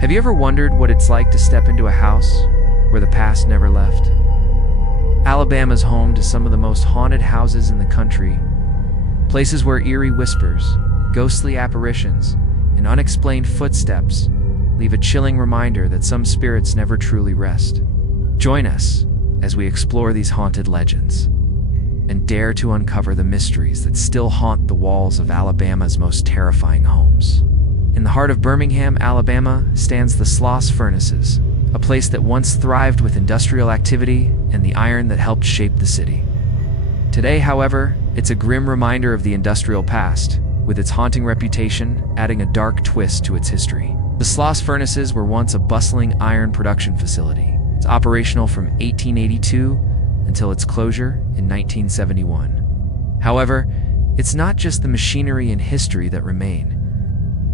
Have you ever wondered what it's like to step into a house where the past never left? Alabama's home to some of the most haunted houses in the country, places where eerie whispers, ghostly apparitions, and unexplained footsteps leave a chilling reminder that some spirits never truly rest. Join us as we explore these haunted legends and dare to uncover the mysteries that still haunt the walls of Alabama's most terrifying homes. In the heart of Birmingham, Alabama, stands the Sloss Furnaces, a place that once thrived with industrial activity and the iron that helped shape the city. Today, however, it's a grim reminder of the industrial past, with its haunting reputation adding a dark twist to its history. The Sloss Furnaces were once a bustling iron production facility. It's operational from 1882 until its closure in 1971. However, it's not just the machinery and history that remain.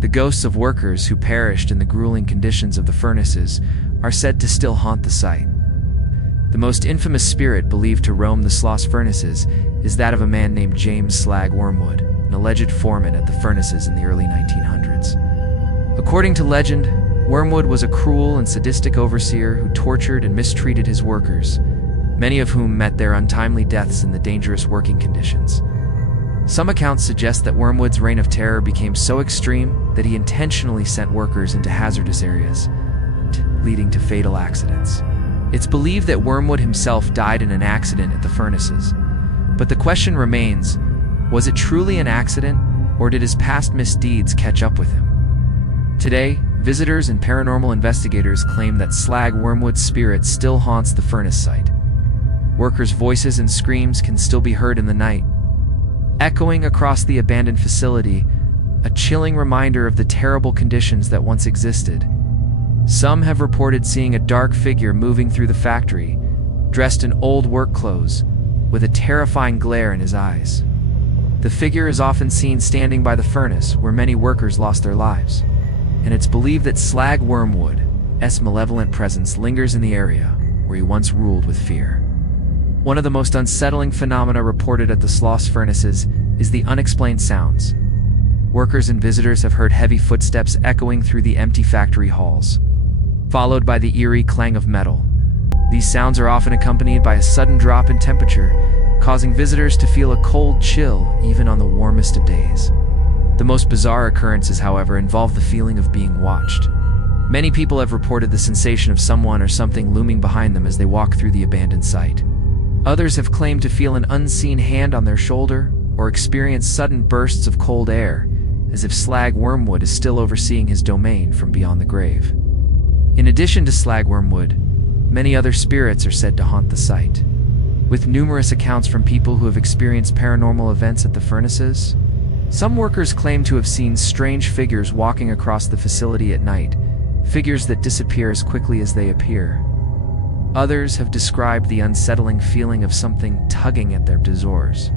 The ghosts of workers who perished in the grueling conditions of the furnaces are said to still haunt the site. The most infamous spirit believed to roam the Sloss Furnaces is that of a man named James Slag Wormwood, an alleged foreman at the furnaces in the early 1900s. According to legend, Wormwood was a cruel and sadistic overseer who tortured and mistreated his workers, many of whom met their untimely deaths in the dangerous working conditions. Some accounts suggest that Wormwood's reign of terror became so extreme that he intentionally sent workers into hazardous areas, leading to fatal accidents. It's believed that Wormwood himself died in an accident at the furnaces, but the question remains, was it truly an accident, or did his past misdeeds catch up with him? Today, visitors and paranormal investigators claim that Slag Wormwood's spirit still haunts the furnace site. Workers' voices and screams can still be heard in the night, echoing across the abandoned facility, a chilling reminder of the terrible conditions that once existed. Some have reported seeing a dark figure moving through the factory, dressed in old work clothes, with a terrifying glare in his eyes. The figure is often seen standing by the furnace where many workers lost their lives, and it's believed that Slag Wormwood's malevolent presence lingers in the area where he once ruled with fear. One of the most unsettling phenomena reported at the Sloss Furnaces is the unexplained sounds. Workers and visitors have heard heavy footsteps echoing through the empty factory halls, followed by the eerie clang of metal. These sounds are often accompanied by a sudden drop in temperature, causing visitors to feel a cold chill even on the warmest of days. The most bizarre occurrences, however, involve the feeling of being watched. Many people have reported the sensation of someone or something looming behind them as they walk through the abandoned site. Others have claimed to feel an unseen hand on their shoulder or experience sudden bursts of cold air, as if Slag Wormwood is still overseeing his domain from beyond the grave. In addition to Slag Wormwood, many other spirits are said to haunt the site, with numerous accounts from people who have experienced paranormal events at the furnaces. Some workers claim to have seen strange figures walking across the facility at night, figures that disappear as quickly as they appear. Others have described the unsettling feeling of something tugging at their doors,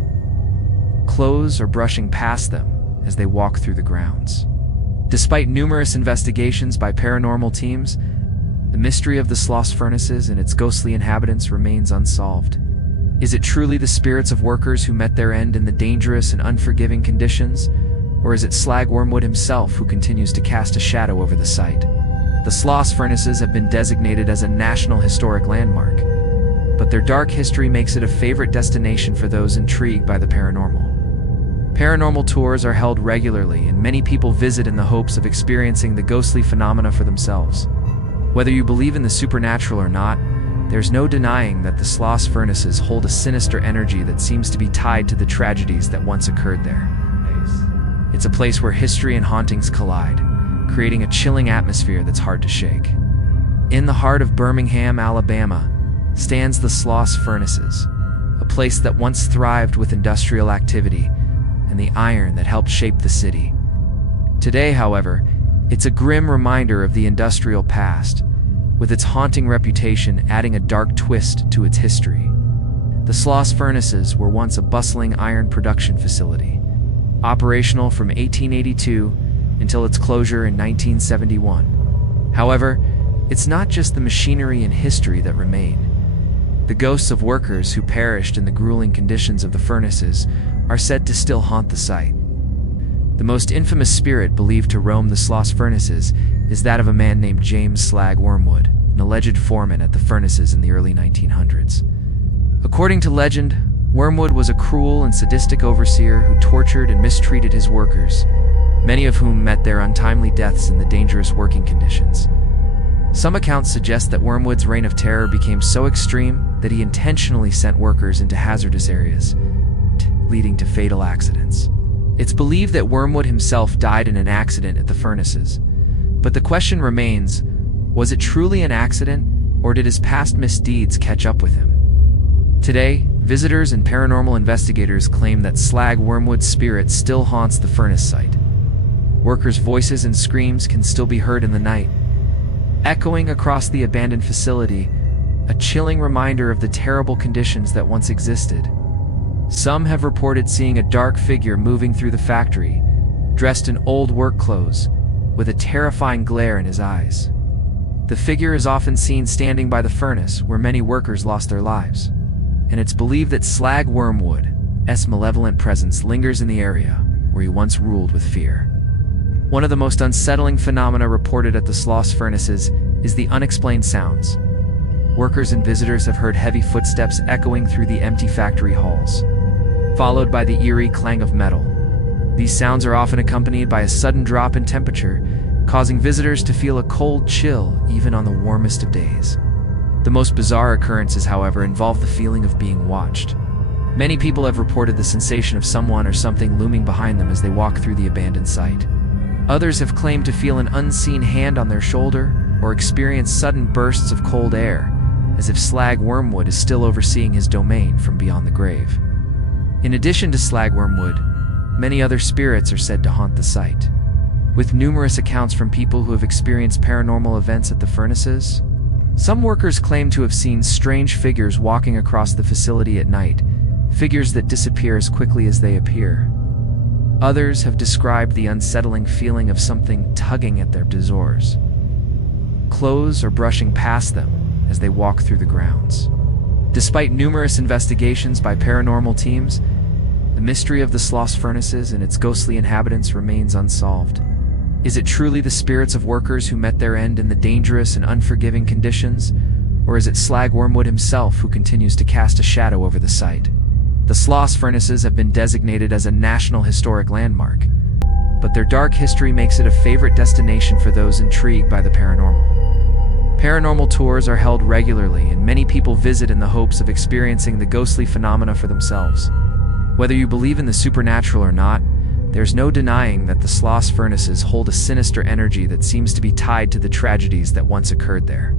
clothes, or brushing past them as they walk through the grounds. Despite numerous investigations by paranormal teams, the mystery of the Sloss Furnaces and its ghostly inhabitants remains unsolved. Is it truly the spirits of workers who met their end in the dangerous and unforgiving conditions, or is it Slag Wormwood himself who continues to cast a shadow over the site? The Sloss Furnaces have been designated as a National Historic Landmark, but their dark history makes it a favorite destination for those intrigued by the paranormal. Paranormal tours are held regularly, and many people visit in the hopes of experiencing the ghostly phenomena for themselves. Whether you believe in the supernatural or not, there's no denying that the Sloss Furnaces hold a sinister energy that seems to be tied to the tragedies that once occurred there. It's a place where history and hauntings collide, creating a chilling atmosphere that's hard to shake. In the heart of Birmingham, Alabama, stands the Sloss Furnaces, a place that once thrived with industrial activity and the iron that helped shape the city. Today, however, it's a grim reminder of the industrial past, with its haunting reputation adding a dark twist to its history. The Sloss Furnaces were once a bustling iron production facility, operational from 1882 until its closure in 1971. However, it's not just the machinery and history that remain. The ghosts of workers who perished in the grueling conditions of the furnaces are said to still haunt the site. The most infamous spirit believed to roam the Sloss Furnaces is that of a man named James Slag Wormwood, an alleged foreman at the furnaces in the early 1900s. According to legend, Wormwood was a cruel and sadistic overseer who tortured and mistreated his workers, many of whom met their untimely deaths in the dangerous working conditions. Some accounts suggest that Wormwood's reign of terror became so extreme that he intentionally sent workers into hazardous areas, leading to fatal accidents. It's believed that Wormwood himself died in an accident at the furnaces, but the question remains, was it truly an accident, or did his past misdeeds catch up with him? Today, visitors and paranormal investigators claim that Slag Wormwood's spirit still haunts the furnace site. Workers' voices and screams can still be heard in the night, echoing across the abandoned facility, a chilling reminder of the terrible conditions that once existed. Some have reported seeing a dark figure moving through the factory, dressed in old work clothes, with a terrifying glare in his eyes. The figure is often seen standing by the furnace where many workers lost their lives, and it's believed that Slag Wormwood's malevolent presence lingers in the area where he once ruled with fear. One of the most unsettling phenomena reported at the Sloss Furnaces is the unexplained sounds. Workers and visitors have heard heavy footsteps echoing through the empty factory halls, followed by the eerie clang of metal. These sounds are often accompanied by a sudden drop in temperature, causing visitors to feel a cold chill even on the warmest of days. The most bizarre occurrences, however, involve the feeling of being watched. Many people have reported the sensation of someone or something looming behind them as they walk through the abandoned site. Others have claimed to feel an unseen hand on their shoulder or experience sudden bursts of cold air, as if Slag Wormwood is still overseeing his domain from beyond the grave. In addition to Slag Wormwood, many other spirits are said to haunt the site, with numerous accounts from people who have experienced paranormal events at the furnaces. Some workers claim to have seen strange figures walking across the facility at night, figures that disappear as quickly as they appear. Others have described the unsettling feeling of something tugging at their doors, clothes or brushing past them as they walk through the grounds. Despite numerous investigations by paranormal teams, the mystery of the Sloss Furnaces and its ghostly inhabitants remains unsolved. Is it truly the spirits of workers who met their end in the dangerous and unforgiving conditions, or is it Slag Wormwood himself who continues to cast a shadow over the site? The Sloss Furnaces have been designated as a National Historic Landmark, but their dark history makes it a favorite destination for those intrigued by the paranormal. Paranormal tours are held regularly, and many people visit in the hopes of experiencing the ghostly phenomena for themselves. Whether you believe in the supernatural or not, there's no denying that the Sloss Furnaces hold a sinister energy that seems to be tied to the tragedies that once occurred there.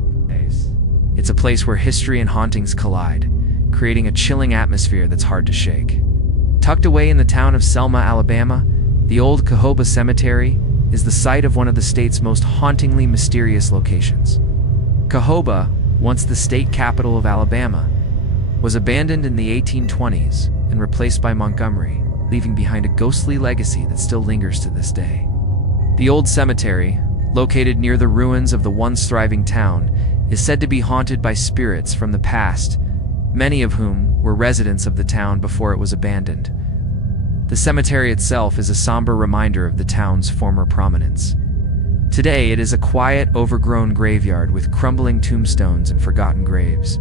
It's a place where history and hauntings collide, creating a chilling atmosphere that's hard to shake. Tucked away in the town of Selma, Alabama, the old Cahaba Cemetery is the site of one of the state's most hauntingly mysterious locations. Cahaba, once the state capital of Alabama, was abandoned in the 1820s and replaced by Montgomery, leaving behind a ghostly legacy that still lingers to this day. The old cemetery, located near the ruins of the once thriving town, is said to be haunted by spirits from the past, many of whom were residents of the town before it was abandoned. The cemetery itself is a somber reminder of the town's former prominence. Today, it is a quiet, overgrown graveyard with crumbling tombstones and forgotten graves.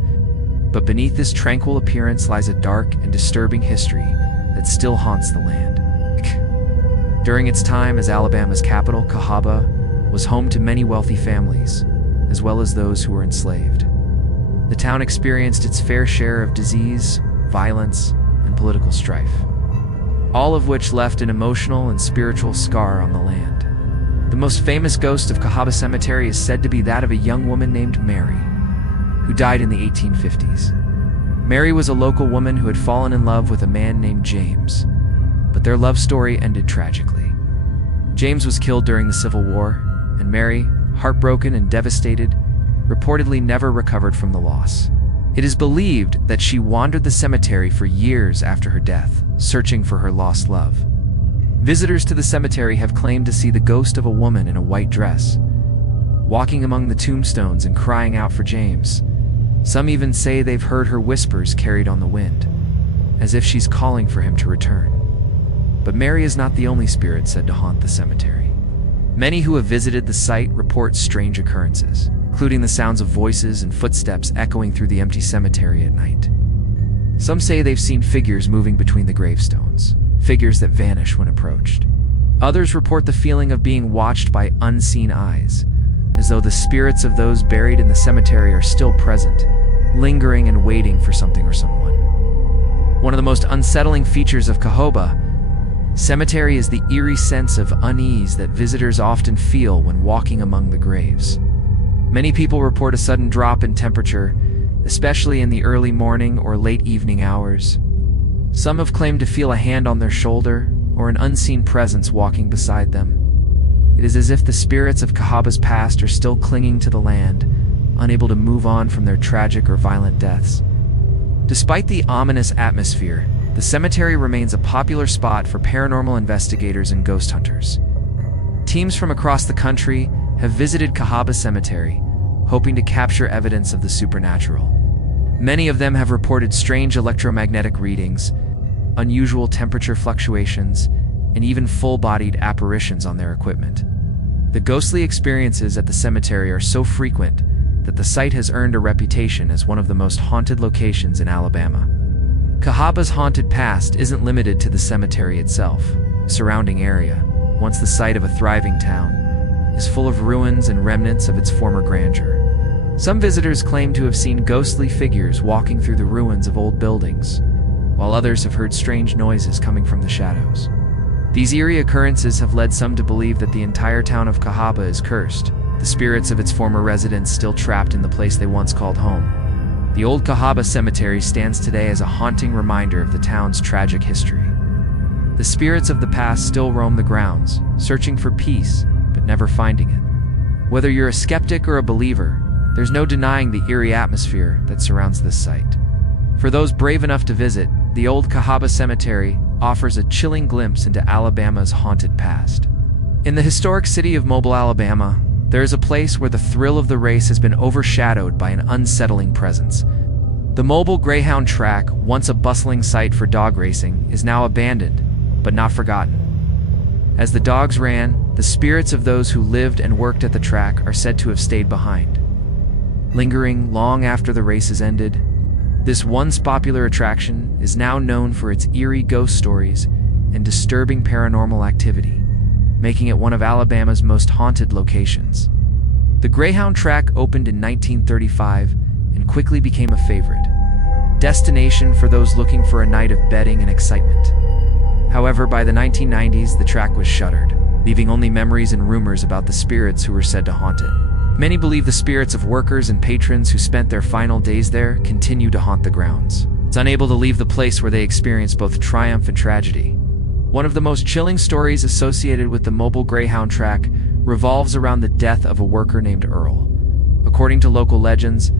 But beneath this tranquil appearance lies a dark and disturbing history that still haunts the land. During its time as Alabama's capital, Cahaba was home to many wealthy families, as well as those who were enslaved. The town experienced its fair share of disease, violence, and political strife, all of which left an emotional and spiritual scar on the land. The most famous ghost of Cahaba Cemetery is said to be that of a young woman named Mary, who died in the 1850s. Mary was a local woman who had fallen in love with a man named James, but their love story ended tragically. James was killed during the Civil War, and Mary, heartbroken and devastated, reportedly never recovered from the loss. It is believed that she wandered the cemetery for years after her death, searching for her lost love. Visitors to the cemetery have claimed to see the ghost of a woman in a white dress, walking among the tombstones and crying out for James. Some even say they've heard her whispers carried on the wind, as if she's calling for him to return. But Mary is not the only spirit said to haunt the cemetery. Many who have visited the site report strange occurrences, including the sounds of voices and footsteps echoing through the empty cemetery at night. Some say they've seen figures moving between the gravestones, figures that vanish when approached. Others report the feeling of being watched by unseen eyes, as though the spirits of those buried in the cemetery are still present, lingering and waiting for something or someone. One of the most unsettling features of Cahaba Cemetery is the eerie sense of unease that visitors often feel when walking among the graves. Many people report a sudden drop in temperature, especially in the early morning or late evening hours. Some have claimed to feel a hand on their shoulder or an unseen presence walking beside them. It is as if the spirits of Cahaba's past are still clinging to the land, unable to move on from their tragic or violent deaths. Despite the ominous atmosphere, the cemetery remains a popular spot for paranormal investigators and ghost hunters. Teams from across the country have visited Cahaba Cemetery, hoping to capture evidence of the supernatural. Many of them have reported strange electromagnetic readings, unusual temperature fluctuations, and even full-bodied apparitions on their equipment. The ghostly experiences at the cemetery are so frequent that the site has earned a reputation as one of the most haunted locations in Alabama. Cahaba's haunted past isn't limited to the cemetery itself. The surrounding area, once the site of a thriving town, is full of ruins and remnants of its former grandeur. Some visitors claim to have seen ghostly figures walking through the ruins of old buildings, while others have heard strange noises coming from the shadows. These eerie occurrences have led some to believe that the entire town of Cahaba is cursed, the spirits of its former residents still trapped in the place they once called home. The old Cahaba Cemetery stands today as a haunting reminder of the town's tragic history. The spirits of the past still roam the grounds, searching for peace, but never finding it. Whether you're a skeptic or a believer, there's no denying the eerie atmosphere that surrounds this site. For those brave enough to visit, the old Cahaba Cemetery offers a chilling glimpse into Alabama's haunted past. In the historic city of Mobile, Alabama, there is a place where the thrill of the race has been overshadowed by an unsettling presence. The Mobile Greyhound track, once a bustling site for dog racing, is now abandoned, but not forgotten. As the dogs ran, the spirits of those who lived and worked at the track are said to have stayed behind, lingering long after the races ended. This once popular attraction is now known for its eerie ghost stories and disturbing paranormal activity, making it one of Alabama's most haunted locations. The Greyhound track opened in 1935 and quickly became a favorite destination for those looking for a night of betting and excitement. However, by the 1990s, the track was shuttered, leaving only memories and rumors about the spirits who were said to haunt it. Many believe the spirits of workers and patrons who spent their final days there continue to haunt the grounds. It's unable to leave the place where they experienced both triumph and tragedy. One of the most chilling stories associated with the Mobile Greyhound track revolves around the death of a worker named Earl. According to local legends,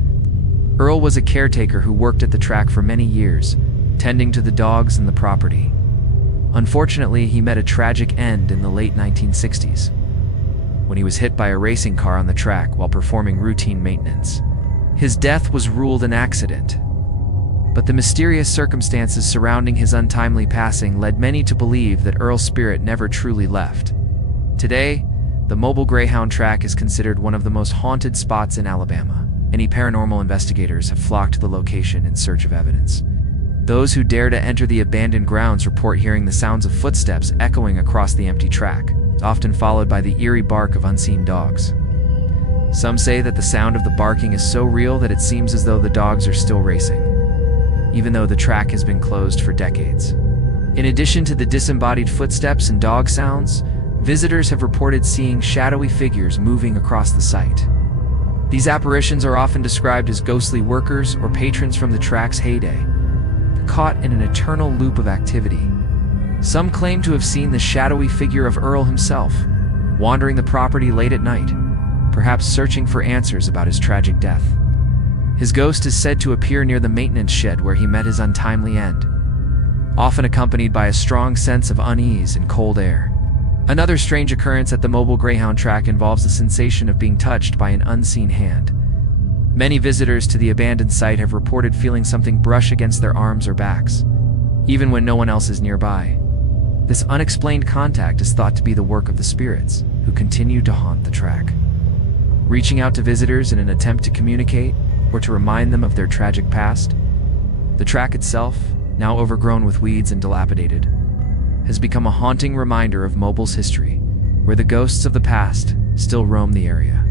Earl was a caretaker who worked at the track for many years, tending to the dogs and the property. Unfortunately, he met a tragic end in the late 1960s, when he was hit by a racing car on the track while performing routine maintenance. His death was ruled an accident, but the mysterious circumstances surrounding his untimely passing led many to believe that Earl's spirit never truly left. Today, the Mobile Greyhound track is considered one of the most haunted spots in Alabama. Many paranormal investigators have flocked to the location in search of evidence. Those who dare to enter the abandoned grounds report hearing the sounds of footsteps echoing across the empty track, often followed by the eerie bark of unseen dogs. Some say that the sound of the barking is so real that it seems as though the dogs are still racing, even though the track has been closed for decades. In addition to the disembodied footsteps and dog sounds, visitors have reported seeing shadowy figures moving across the site. These apparitions are often described as ghostly workers or patrons from the track's heyday, caught in an eternal loop of activity. Some claim to have seen the shadowy figure of Earl himself, wandering the property late at night, perhaps searching for answers about his tragic death. His ghost is said to appear near the maintenance shed where he met his untimely end, often accompanied by a strong sense of unease and cold air. Another strange occurrence at the Mobile Greyhound track involves the sensation of being touched by an unseen hand. Many visitors to the abandoned site have reported feeling something brush against their arms or backs, even when no one else is nearby. This unexplained contact is thought to be the work of the spirits, who continue to haunt the track. Reaching out to visitors in an attempt to communicate or to remind them of their tragic past, the track itself, now overgrown with weeds and dilapidated, has become a haunting reminder of Mobile's history, where the ghosts of the past still roam the area.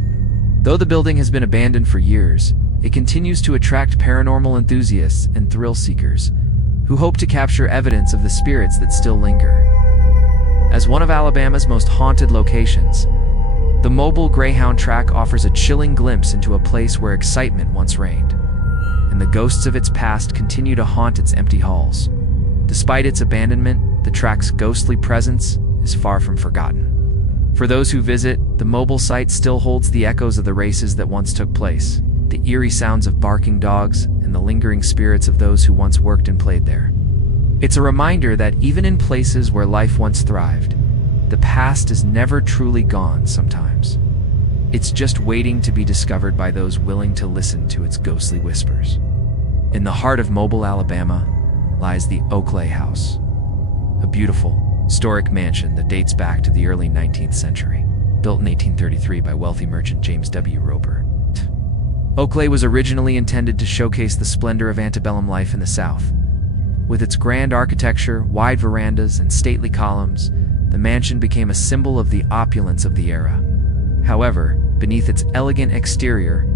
Though the building has been abandoned for years, it continues to attract paranormal enthusiasts and thrill seekers who hope to capture evidence of the spirits that still linger. As one of Alabama's most haunted locations, the Mobile Greyhound track offers a chilling glimpse into a place where excitement once reigned, and the ghosts of its past continue to haunt its empty halls. Despite its abandonment, the track's ghostly presence is far from forgotten. For those who visit, the Mobile site still holds the echoes of the races that once took place, the eerie sounds of barking dogs, and the lingering spirits of those who once worked and played there. It's a reminder that even in places where life once thrived, the past is never truly gone sometimes. It's just waiting to be discovered by those willing to listen to its ghostly whispers. In the heart of Mobile, Alabama, lies the Oakleigh House, a beautiful, historic mansion that dates back to the early 19th century, built in 1833 by wealthy merchant James W. Roper. Oakleigh was originally intended to showcase the splendor of antebellum life in the South. With its grand architecture, wide verandas, and stately columns, the mansion became a symbol of the opulence of the era. However, beneath its elegant exterior,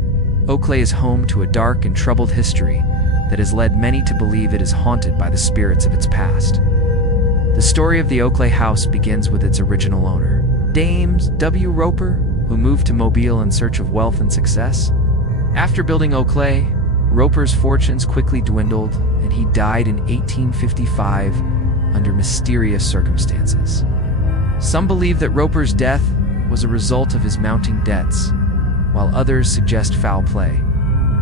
Oakleigh is home to a dark and troubled history that has led many to believe it is haunted by the spirits of its past. The story of the Oakleigh House begins with its original owner, James W. Roper, who moved to Mobile in search of wealth and success. After building Oakleigh, Roper's fortunes quickly dwindled, and he died in 1855 under mysterious circumstances. Some believe that Roper's death was a result of his mounting debts, while others suggest foul play.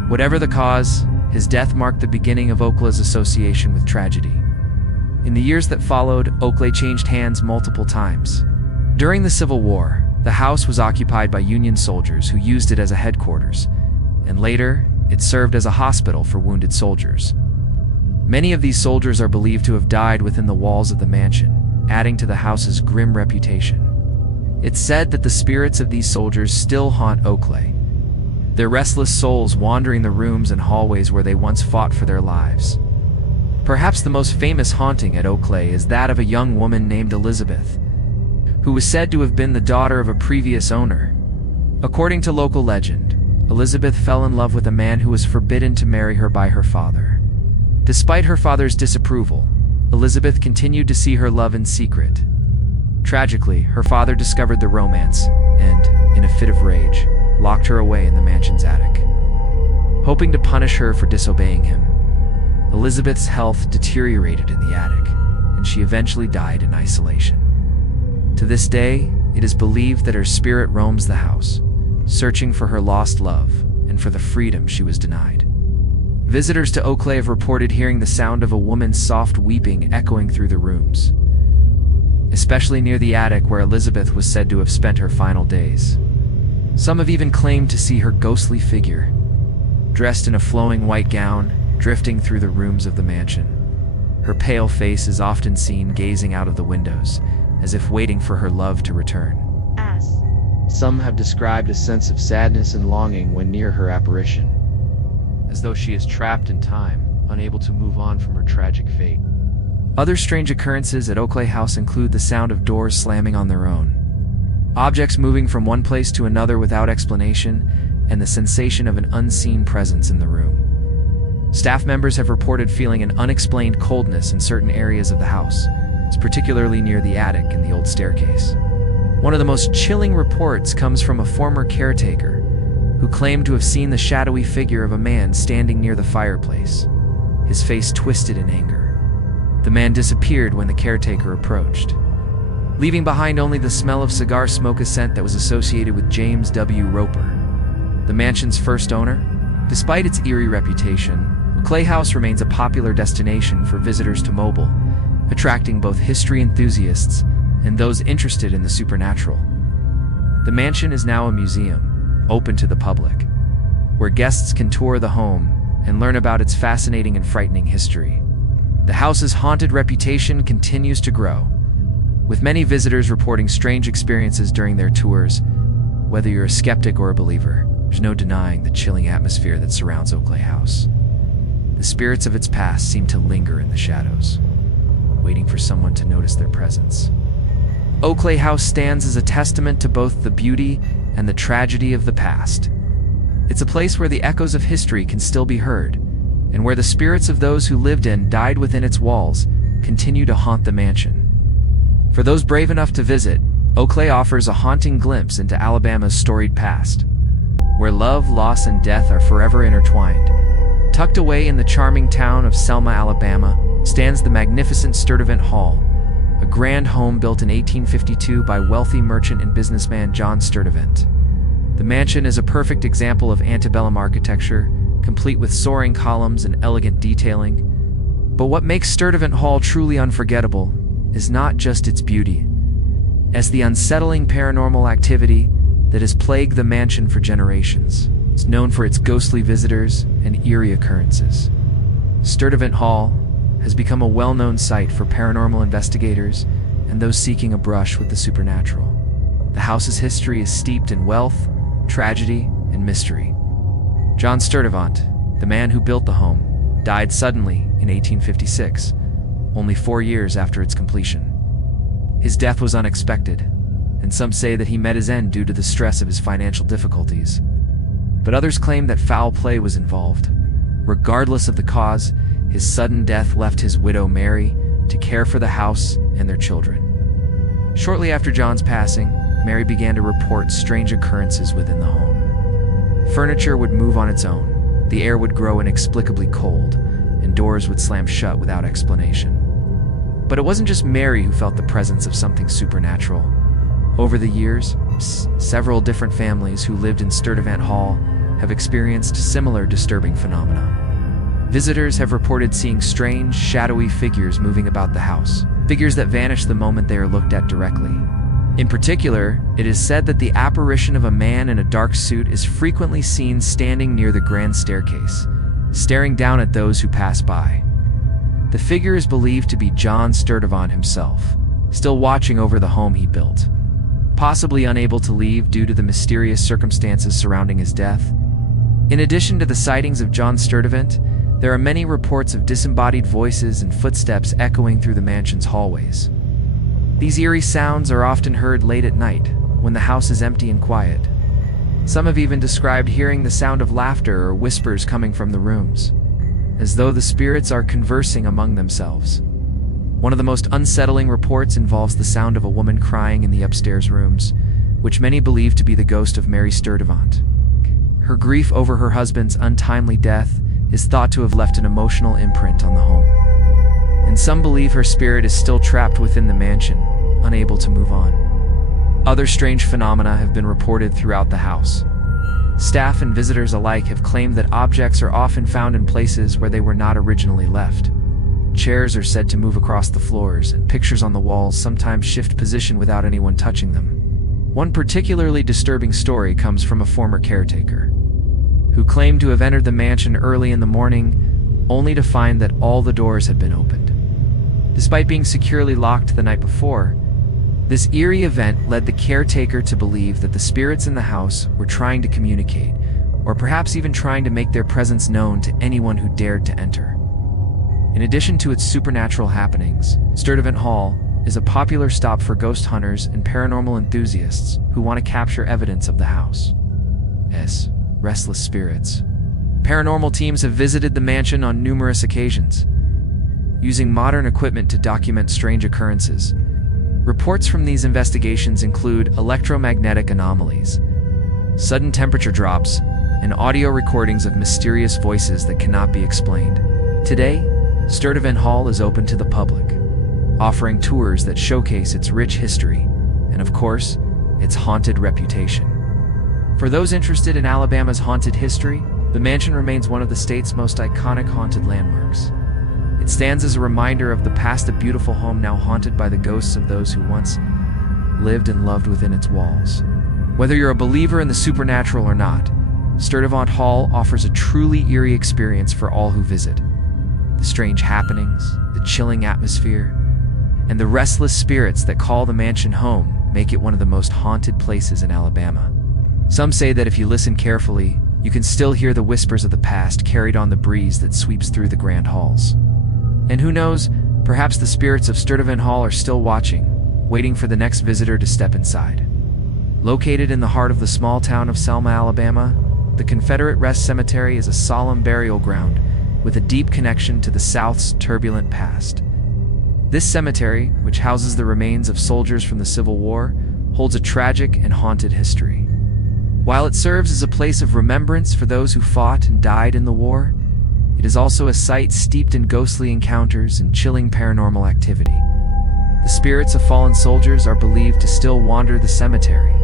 Whatever the cause, his death marked the beginning of Oakleigh's association with tragedy. In the years that followed, Oakleigh changed hands multiple times. During the Civil War, the house was occupied by Union soldiers who used it as a headquarters, and later, it served as a hospital for wounded soldiers. Many of these soldiers are believed to have died within the walls of the mansion, adding to the house's grim reputation. It's said that the spirits of these soldiers still haunt Oakleigh, their restless souls wandering the rooms and hallways where they once fought for their lives. Perhaps the most famous haunting at Oakleigh is that of a young woman named Elizabeth, who was said to have been the daughter of a previous owner. According to local legend, Elizabeth fell in love with a man who was forbidden to marry her by her father. Despite her father's disapproval, Elizabeth continued to see her love in secret. Tragically, her father discovered the romance and, in a fit of rage, locked her away in the mansion's attic. Hoping to punish her for disobeying him, Elizabeth's health deteriorated in the attic, and she eventually died in isolation. To this day, it is believed that her spirit roams the house, searching for her lost love and for the freedom she was denied. Visitors to Oakleigh have reported hearing the sound of a woman's soft weeping echoing through the rooms, especially near the attic where Elizabeth was said to have spent her final days. Some have even claimed to see her ghostly figure, dressed in a flowing white gown, drifting through the rooms of the mansion. Her pale face is often seen gazing out of the windows, as if waiting for her love to return. Some have described a sense of sadness and longing when near her apparition, as though she is trapped in time, unable to move on from her tragic fate. Other strange occurrences at Oakleigh House include the sound of doors slamming on their own, objects moving from one place to another without explanation, and the sensation of an unseen presence in the room. Staff members have reported feeling an unexplained coldness in certain areas of the house, particularly near the attic and the old staircase. One of the most chilling reports comes from a former caretaker who claimed to have seen the shadowy figure of a man standing near the fireplace, his face twisted in anger. The man disappeared when the caretaker approached, leaving behind only the smell of cigar smoke, a scent that was associated with James W. Roper, the mansion's first owner. Despite its eerie reputation, Oakleigh House remains a popular destination for visitors to Mobile, attracting both history enthusiasts and those interested in the supernatural. The mansion is now a museum, open to the public, where guests can tour the home and learn about its fascinating and frightening history. The house's haunted reputation continues to grow, with many visitors reporting strange experiences during their tours. Whether you're a skeptic or a believer, there's no denying the chilling atmosphere that surrounds Oakleigh House. The spirits of its past seem to linger in the shadows, waiting for someone to notice their presence. Oakleigh House stands as a testament to both the beauty and the tragedy of the past. It's a place where the echoes of history can still be heard, and where the spirits of those who lived and died within its walls continue to haunt the mansion. For those brave enough to visit, Oakleigh offers a haunting glimpse into Alabama's storied past, where love, loss, and death are forever intertwined. Tucked away in the charming town of Selma, Alabama, stands the magnificent Sturdivant Hall, a grand home built in 1852 by wealthy merchant and businessman John Sturdivant. The mansion is a perfect example of antebellum architecture, complete with soaring columns and elegant detailing. But what makes Sturdivant Hall truly unforgettable is not just its beauty. It's the unsettling paranormal activity that has plagued the mansion for generations. It's known for its ghostly visitors and eerie occurrences. Sturdivant Hall has become a well-known site for paranormal investigators and those seeking a brush with the supernatural. The house's history is steeped in wealth, tragedy, and mystery. John Sturdivant, the man who built the home, died suddenly in 1856, only 4 years after its completion. His death was unexpected, and some say that he met his end due to the stress of his financial difficulties. But others claim that foul play was involved. Regardless of the cause, his sudden death left his widow Mary to care for the house and their children. Shortly after John's passing, Mary began to report strange occurrences within the home. Furniture would move on its own, the air would grow inexplicably cold, and doors would slam shut without explanation. But it wasn't just Mary who felt the presence of something supernatural. Over the years, several different families who lived in Sturdivant Hall have experienced similar disturbing phenomena. Visitors have reported seeing strange, shadowy figures moving about the house, figures that vanish the moment they are looked at directly. In particular, it is said that the apparition of a man in a dark suit is frequently seen standing near the grand staircase, staring down at those who pass by. The figure is believed to be John Sturdivant himself, still watching over the home he built, possibly unable to leave due to the mysterious circumstances surrounding his death. In addition to the sightings of John Sturdivant, there are many reports of disembodied voices and footsteps echoing through the mansion's hallways. These eerie sounds are often heard late at night, when the house is empty and quiet. Some have even described hearing the sound of laughter or whispers coming from the rooms, as though the spirits are conversing among themselves. One of the most unsettling reports involves the sound of a woman crying in the upstairs rooms, which many believe to be the ghost of Mary Sturdivant. Her grief over her husband's untimely death is thought to have left an emotional imprint on the home, and some believe her spirit is still trapped within the mansion, unable to move on. Other strange phenomena have been reported throughout the house. Staff and visitors alike have claimed that objects are often found in places where they were not originally left. Chairs are said to move across the floors, and pictures on the walls sometimes shift position without anyone touching them. One particularly disturbing story comes from a former caretaker, who claimed to have entered the mansion early in the morning, only to find that all the doors had been opened. Despite being securely locked the night before, this eerie event led the caretaker to believe that the spirits in the house were trying to communicate, or perhaps even trying to make their presence known to anyone who dared to enter. In addition to its supernatural happenings, Sturdivant Hall is a popular stop for ghost hunters and paranormal enthusiasts who want to capture evidence of the house's restless spirits. Paranormal teams have visited the mansion on numerous occasions, using modern equipment to document strange occurrences. Reports from these investigations include electromagnetic anomalies, sudden temperature drops, and audio recordings of mysterious voices that cannot be explained. Today, Sturdivant Hall is open to the public, offering tours that showcase its rich history and, of course, its haunted reputation. For those interested in Alabama's haunted history, the mansion remains one of the state's most iconic haunted landmarks. It stands as a reminder of the past, a beautiful home now haunted by the ghosts of those who once lived and loved within its walls. Whether you're a believer in the supernatural or not, Sturdivant Hall offers a truly eerie experience for all who visit. The strange happenings, the chilling atmosphere, and the restless spirits that call the mansion home make it one of the most haunted places in Alabama. Some say that if you listen carefully, you can still hear the whispers of the past carried on the breeze that sweeps through the grand halls. And who knows, perhaps the spirits of Sturdivant Hall are still watching, waiting for the next visitor to step inside. Located in the heart of the small town of Selma, Alabama, the Confederate Rest Cemetery is a solemn burial ground with a deep connection to the South's turbulent past. This cemetery, which houses the remains of soldiers from the Civil War, holds a tragic and haunted history. While it serves as a place of remembrance for those who fought and died in the war, it is also a site steeped in ghostly encounters and chilling paranormal activity. The spirits of fallen soldiers are believed to still wander the cemetery,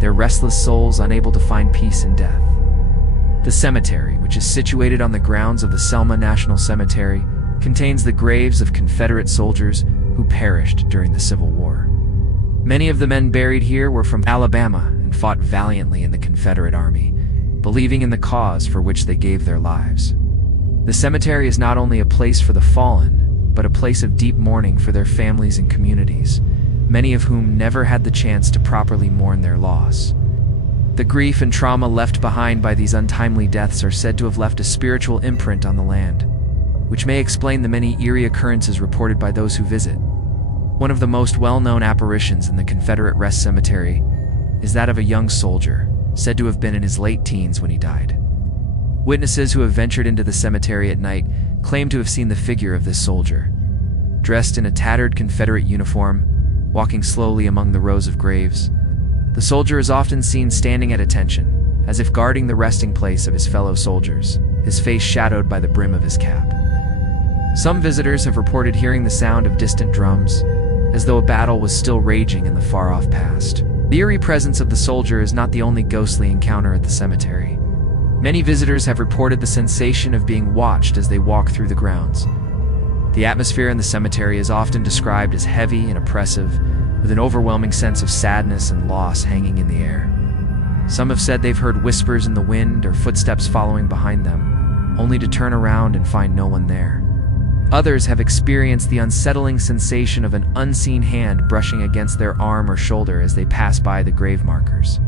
their restless souls unable to find peace in death. The cemetery, which is situated on the grounds of the Selma National Cemetery, contains the graves of Confederate soldiers who perished during the Civil War. Many of the men buried here were from Alabama and fought valiantly in the Confederate Army, believing in the cause for which they gave their lives. The cemetery is not only a place for the fallen, but a place of deep mourning for their families and communities, many of whom never had the chance to properly mourn their loss. The grief and trauma left behind by these untimely deaths are said to have left a spiritual imprint on the land, which may explain the many eerie occurrences reported by those who visit. One of the most well-known apparitions in the Confederate Rest Cemetery is that of a young soldier, said to have been in his late teens when he died. Witnesses who have ventured into the cemetery at night claim to have seen the figure of this soldier, dressed in a tattered Confederate uniform, walking slowly among the rows of graves. The soldier is often seen standing at attention, as if guarding the resting place of his fellow soldiers, his face shadowed by the brim of his cap. Some visitors have reported hearing the sound of distant drums, as though a battle was still raging in the far-off past. The eerie presence of the soldier is not the only ghostly encounter at the cemetery. Many visitors have reported the sensation of being watched as they walk through the grounds. The atmosphere in the cemetery is often described as heavy and oppressive, with an overwhelming sense of sadness and loss hanging in the air. Some have said they've heard whispers in the wind or footsteps following behind them, only to turn around and find no one there. Others have experienced the unsettling sensation of an unseen hand brushing against their arm or shoulder as they pass by the grave markers.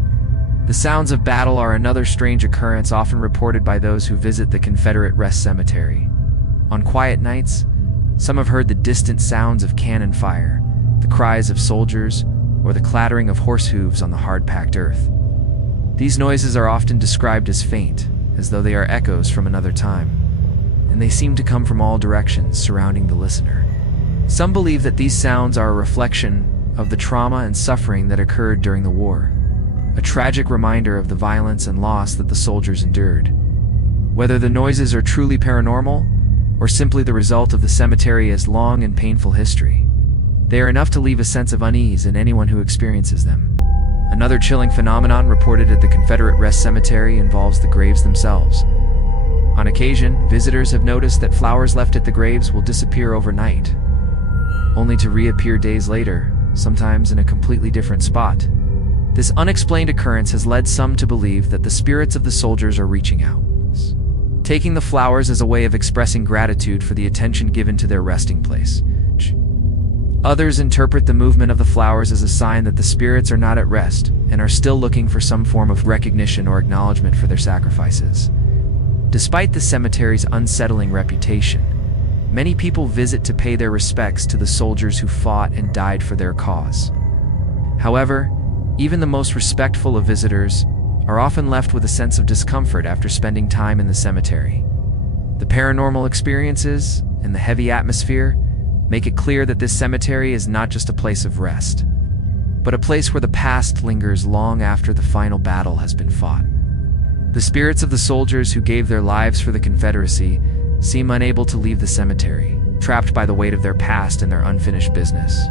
The sounds of battle are another strange occurrence often reported by those who visit the Confederate Rest Cemetery. On quiet nights, some have heard the distant sounds of cannon fire, the cries of soldiers, or the clattering of horse hooves on the hard-packed earth. These noises are often described as faint, as though they are echoes from another time, and they seem to come from all directions surrounding the listener. Some believe that these sounds are a reflection of the trauma and suffering that occurred during the war, a tragic reminder of the violence and loss that the soldiers endured. Whether the noises are truly paranormal, or simply the result of the cemetery's long and painful history, they are enough to leave a sense of unease in anyone who experiences them. Another chilling phenomenon reported at the Confederate Rest Cemetery involves the graves themselves. On occasion, visitors have noticed that flowers left at the graves will disappear overnight, only to reappear days later, sometimes in a completely different spot. This unexplained occurrence has led some to believe that the spirits of the soldiers are reaching out, taking the flowers as a way of expressing gratitude for the attention given to their resting place. Others interpret the movement of the flowers as a sign that the spirits are not at rest and are still looking for some form of recognition or acknowledgement for their sacrifices. Despite the cemetery's unsettling reputation, many people visit to pay their respects to the soldiers who fought and died for their cause. However, even the most respectful of visitors are often left with a sense of discomfort after spending time in the cemetery. The paranormal experiences and the heavy atmosphere make it clear that this cemetery is not just a place of rest, but a place where the past lingers long after the final battle has been fought. The spirits of the soldiers who gave their lives for the Confederacy seem unable to leave the cemetery, trapped by the weight of their past and their unfinished business.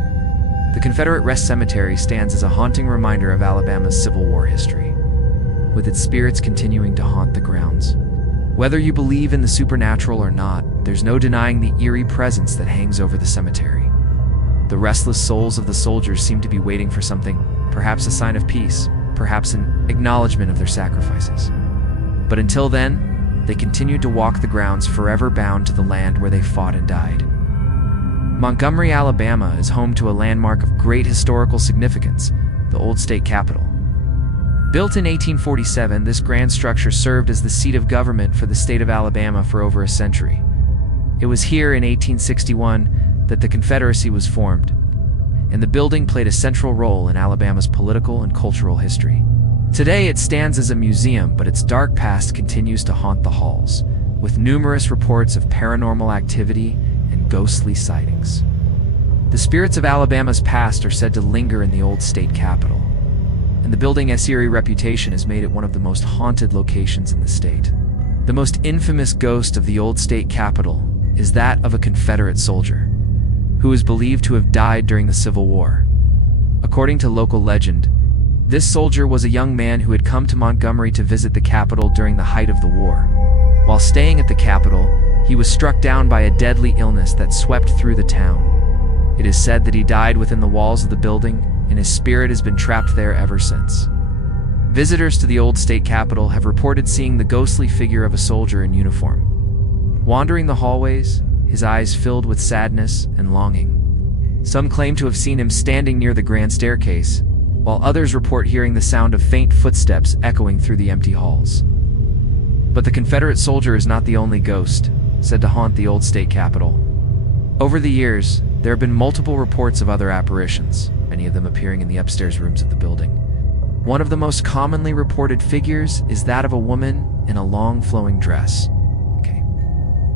The Confederate Rest Cemetery stands as a haunting reminder of Alabama's Civil War history, with its spirits continuing to haunt the grounds. Whether you believe in the supernatural or not, there's no denying the eerie presence that hangs over the cemetery. The restless souls of the soldiers seem to be waiting for something, perhaps a sign of peace, perhaps an acknowledgement of their sacrifices. But until then, they continued to walk the grounds, forever bound to the land where they fought and died. Montgomery, Alabama is home to a landmark of great historical significance, the old state capitol. Built in 1847, this grand structure served as the seat of government for the state of Alabama for over a century. It was here in 1861 that the Confederacy was formed, and the building played a central role in Alabama's political and cultural history. Today it stands as a museum, but its dark past continues to haunt the halls, with numerous reports of paranormal activity and ghostly sightings. The spirits of Alabama's past are said to linger in the old state capitol, and the building's eerie reputation has made it one of the most haunted locations in the state. The most infamous ghost of the old state capitol is that of a Confederate soldier, who is believed to have died during the Civil War. According to local legend, this soldier was a young man who had come to Montgomery to visit the Capitol during the height of the war. While staying at the Capitol, he was struck down by a deadly illness that swept through the town. It is said that he died within the walls of the building, and his spirit has been trapped there ever since. Visitors to the old state Capitol have reported seeing the ghostly figure of a soldier in uniform, wandering the hallways, his eyes filled with sadness and longing. Some claim to have seen him standing near the grand staircase, while others report hearing the sound of faint footsteps echoing through the empty halls. But the Confederate soldier is not the only ghost said to haunt the old state capitol. Over the years, there have been multiple reports of other apparitions, many of them appearing in the upstairs rooms of the building. One of the most commonly reported figures is that of a woman in a long flowing dress.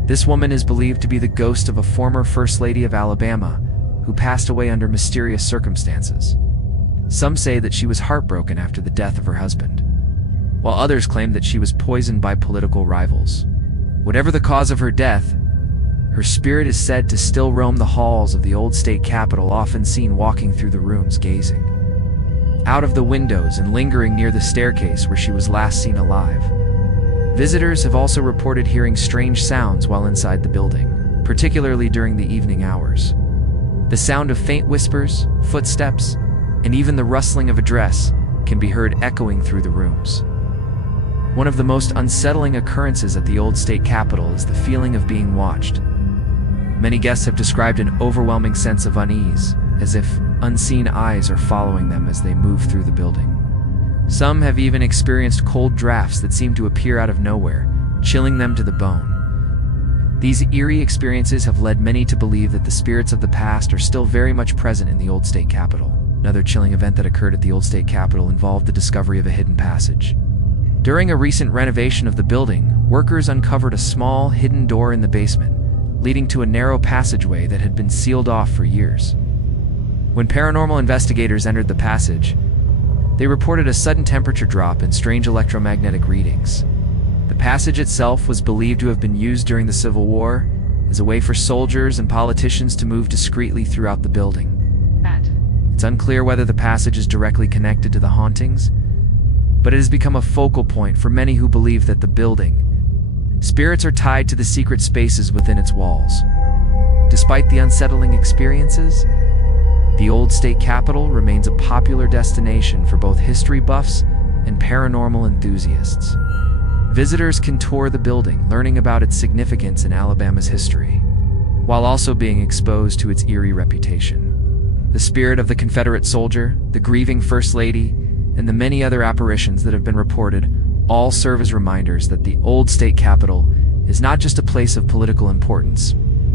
This woman is believed to be the ghost of a former First Lady of Alabama who passed away under mysterious circumstances. Some say that she was heartbroken after the death of her husband, while others claim that she was poisoned by political rivals. Whatever the cause of her death, her spirit is said to still roam the halls of the old state capitol, often seen walking through the rooms, gazing out of the windows and lingering near the staircase where she was last seen alive. Visitors have also reported hearing strange sounds while inside the building, particularly during the evening hours. The sound of faint whispers, footsteps, and even the rustling of a dress can be heard echoing through the rooms. One of the most unsettling occurrences at the old state capitol is the feeling of being watched. Many guests have described an overwhelming sense of unease, as if unseen eyes are following them as they move through the building. Some have even experienced cold drafts that seem to appear out of nowhere, chilling them to the bone. These eerie experiences have led many to believe that the spirits of the past are still very much present in the old state capitol. Another chilling event that occurred at the old state capitol involved the discovery of a hidden passage. During a recent renovation of the building, workers uncovered a small, hidden door in the basement, leading to a narrow passageway that had been sealed off for years. When paranormal investigators entered the passage, they reported a sudden temperature drop and strange electromagnetic readings. The passage itself was believed to have been used during the Civil War as a way for soldiers and politicians to move discreetly throughout the building. It's unclear whether the passage is directly connected to the hauntings, but it has become a focal point for many who believe that the building spirits are tied to the secret spaces within its walls. Despite the unsettling experiences, the old state capitol remains a popular destination for both history buffs and paranormal enthusiasts. Visitors can tour the building, learning about its significance in Alabama's history, while also being exposed to its eerie reputation. The spirit of the Confederate soldier, the grieving First Lady, and the many other apparitions that have been reported all serve as reminders that the old state capitol is not just a place of political importance,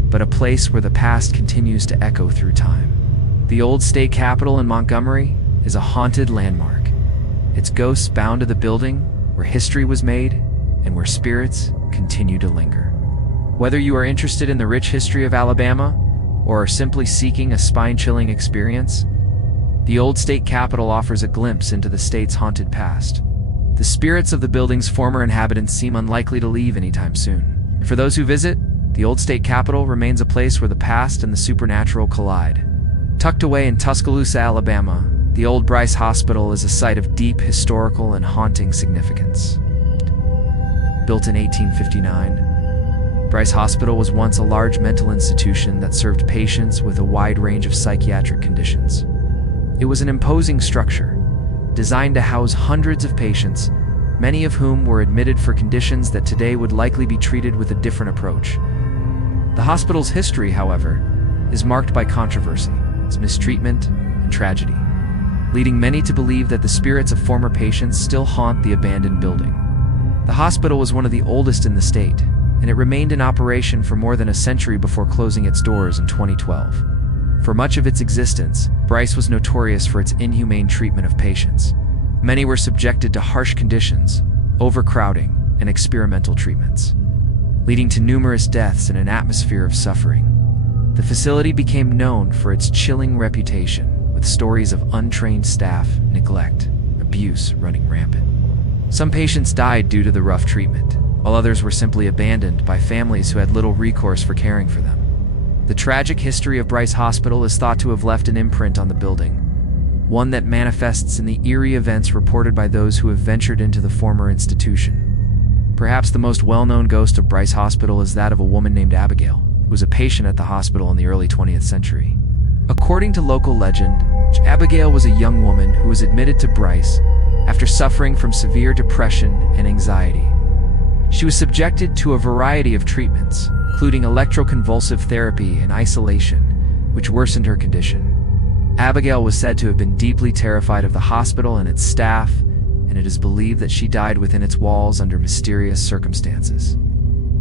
but a place where the past continues to echo through time. The old state capitol in Montgomery is a haunted landmark. Its ghosts bound to the building where history was made and where spirits continue to linger. Whether you are interested in the rich history of Alabama or are simply seeking a spine-chilling experience, the old state capitol offers a glimpse into the state's haunted past. The spirits of the building's former inhabitants seem unlikely to leave anytime soon. And for those who visit, the old state capitol remains a place where the past and the supernatural collide. Tucked away in Tuscaloosa, Alabama, the old Bryce Hospital is a site of deep historical and haunting significance. Built in 1859, Bryce Hospital was once a large mental institution that served patients with a wide range of psychiatric conditions. It was an imposing structure, designed to house hundreds of patients, many of whom were admitted for conditions that today would likely be treated with a different approach. The hospital's history, however, is marked by controversy, its mistreatment, and tragedy, leading many to believe that the spirits of former patients still haunt the abandoned building. The hospital was one of the oldest in the state, and it remained in operation for more than a century before closing its doors in 2012. For much of its existence, Bryce was notorious for its inhumane treatment of patients. Many were subjected to harsh conditions, overcrowding, and experimental treatments, leading to numerous deaths in an atmosphere of suffering. The facility became known for its chilling reputation, with stories of untrained staff, neglect, abuse running rampant. Some patients died due to the rough treatment, while others were simply abandoned by families who had little recourse for caring for them. The tragic history of Bryce Hospital is thought to have left an imprint on the building, one that manifests in the eerie events reported by those who have ventured into the former institution. Perhaps the most well-known ghost of Bryce Hospital is that of a woman named Abigail, who was a patient at the hospital in the early 20th century. According to local legend, Abigail was a young woman who was admitted to Bryce after suffering from severe depression and anxiety. She was subjected to a variety of treatments, including electroconvulsive therapy and isolation, which worsened her condition. Abigail was said to have been deeply terrified of the hospital and its staff, and it is believed that she died within its walls under mysterious circumstances.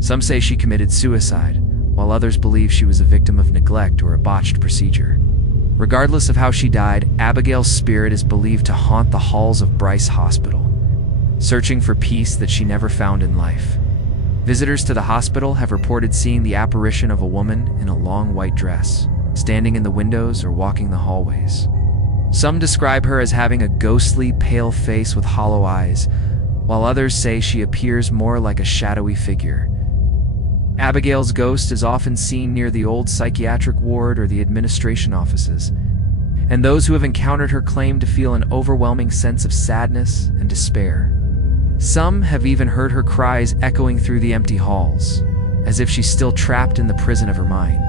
Some say she committed suicide, while others believe she was a victim of neglect or a botched procedure. Regardless of how she died, Abigail's spirit is believed to haunt the halls of Bryce Hospital, searching for peace that she never found in life. Visitors to the hospital have reported seeing the apparition of a woman in a long white dress, standing in the windows or walking the hallways. Some describe her as having a ghostly, pale face with hollow eyes, while others say she appears more like a shadowy figure. Abigail's ghost is often seen near the old psychiatric ward or the administration offices, and those who have encountered her claim to feel an overwhelming sense of sadness and despair. Some have even heard her cries echoing through the empty halls, as if she's still trapped in the prison of her mind.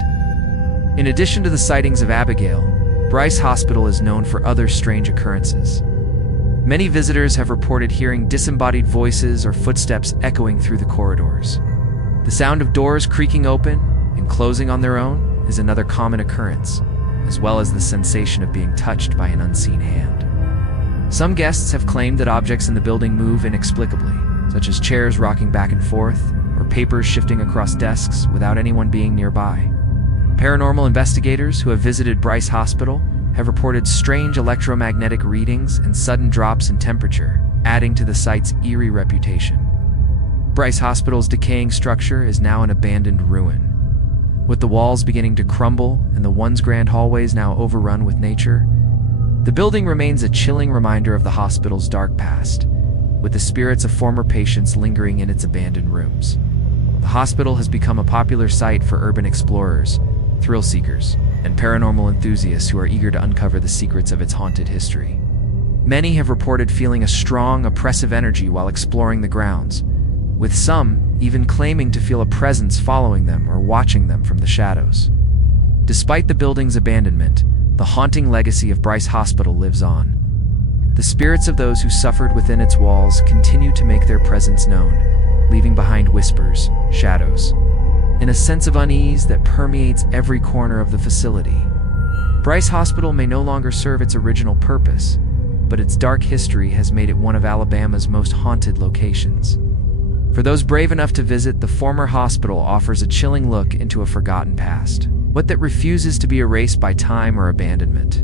In addition to the sightings of Abigail, Bryce Hospital is known for other strange occurrences. Many visitors have reported hearing disembodied voices or footsteps echoing through the corridors. The sound of doors creaking open and closing on their own is another common occurrence, as well as the sensation of being touched by an unseen hand. Some guests have claimed that objects in the building move inexplicably, such as chairs rocking back and forth or papers shifting across desks without anyone being nearby. Paranormal investigators who have visited Bryce Hospital have reported strange electromagnetic readings and sudden drops in temperature, adding to the site's eerie reputation. Bryce Hospital's decaying structure is now an abandoned ruin, with the walls beginning to crumble and the once grand hallways now overrun with nature. The building remains a chilling reminder of the hospital's dark past, with the spirits of former patients lingering in its abandoned rooms. The hospital has become a popular site for urban explorers, thrill seekers, and paranormal enthusiasts who are eager to uncover the secrets of its haunted history. Many have reported feeling a strong, oppressive energy while exploring the grounds, with some even claiming to feel a presence following them or watching them from the shadows. Despite the building's abandonment, the haunting legacy of Bryce Hospital lives on. The spirits of those who suffered within its walls continue to make their presence known, leaving behind whispers, shadows, and a sense of unease that permeates every corner of the facility. Bryce Hospital may no longer serve its original purpose, but its dark history has made it one of Alabama's most haunted locations. For those brave enough to visit, the former hospital offers a chilling look into a forgotten past, one that refuses to be erased by time or abandonment.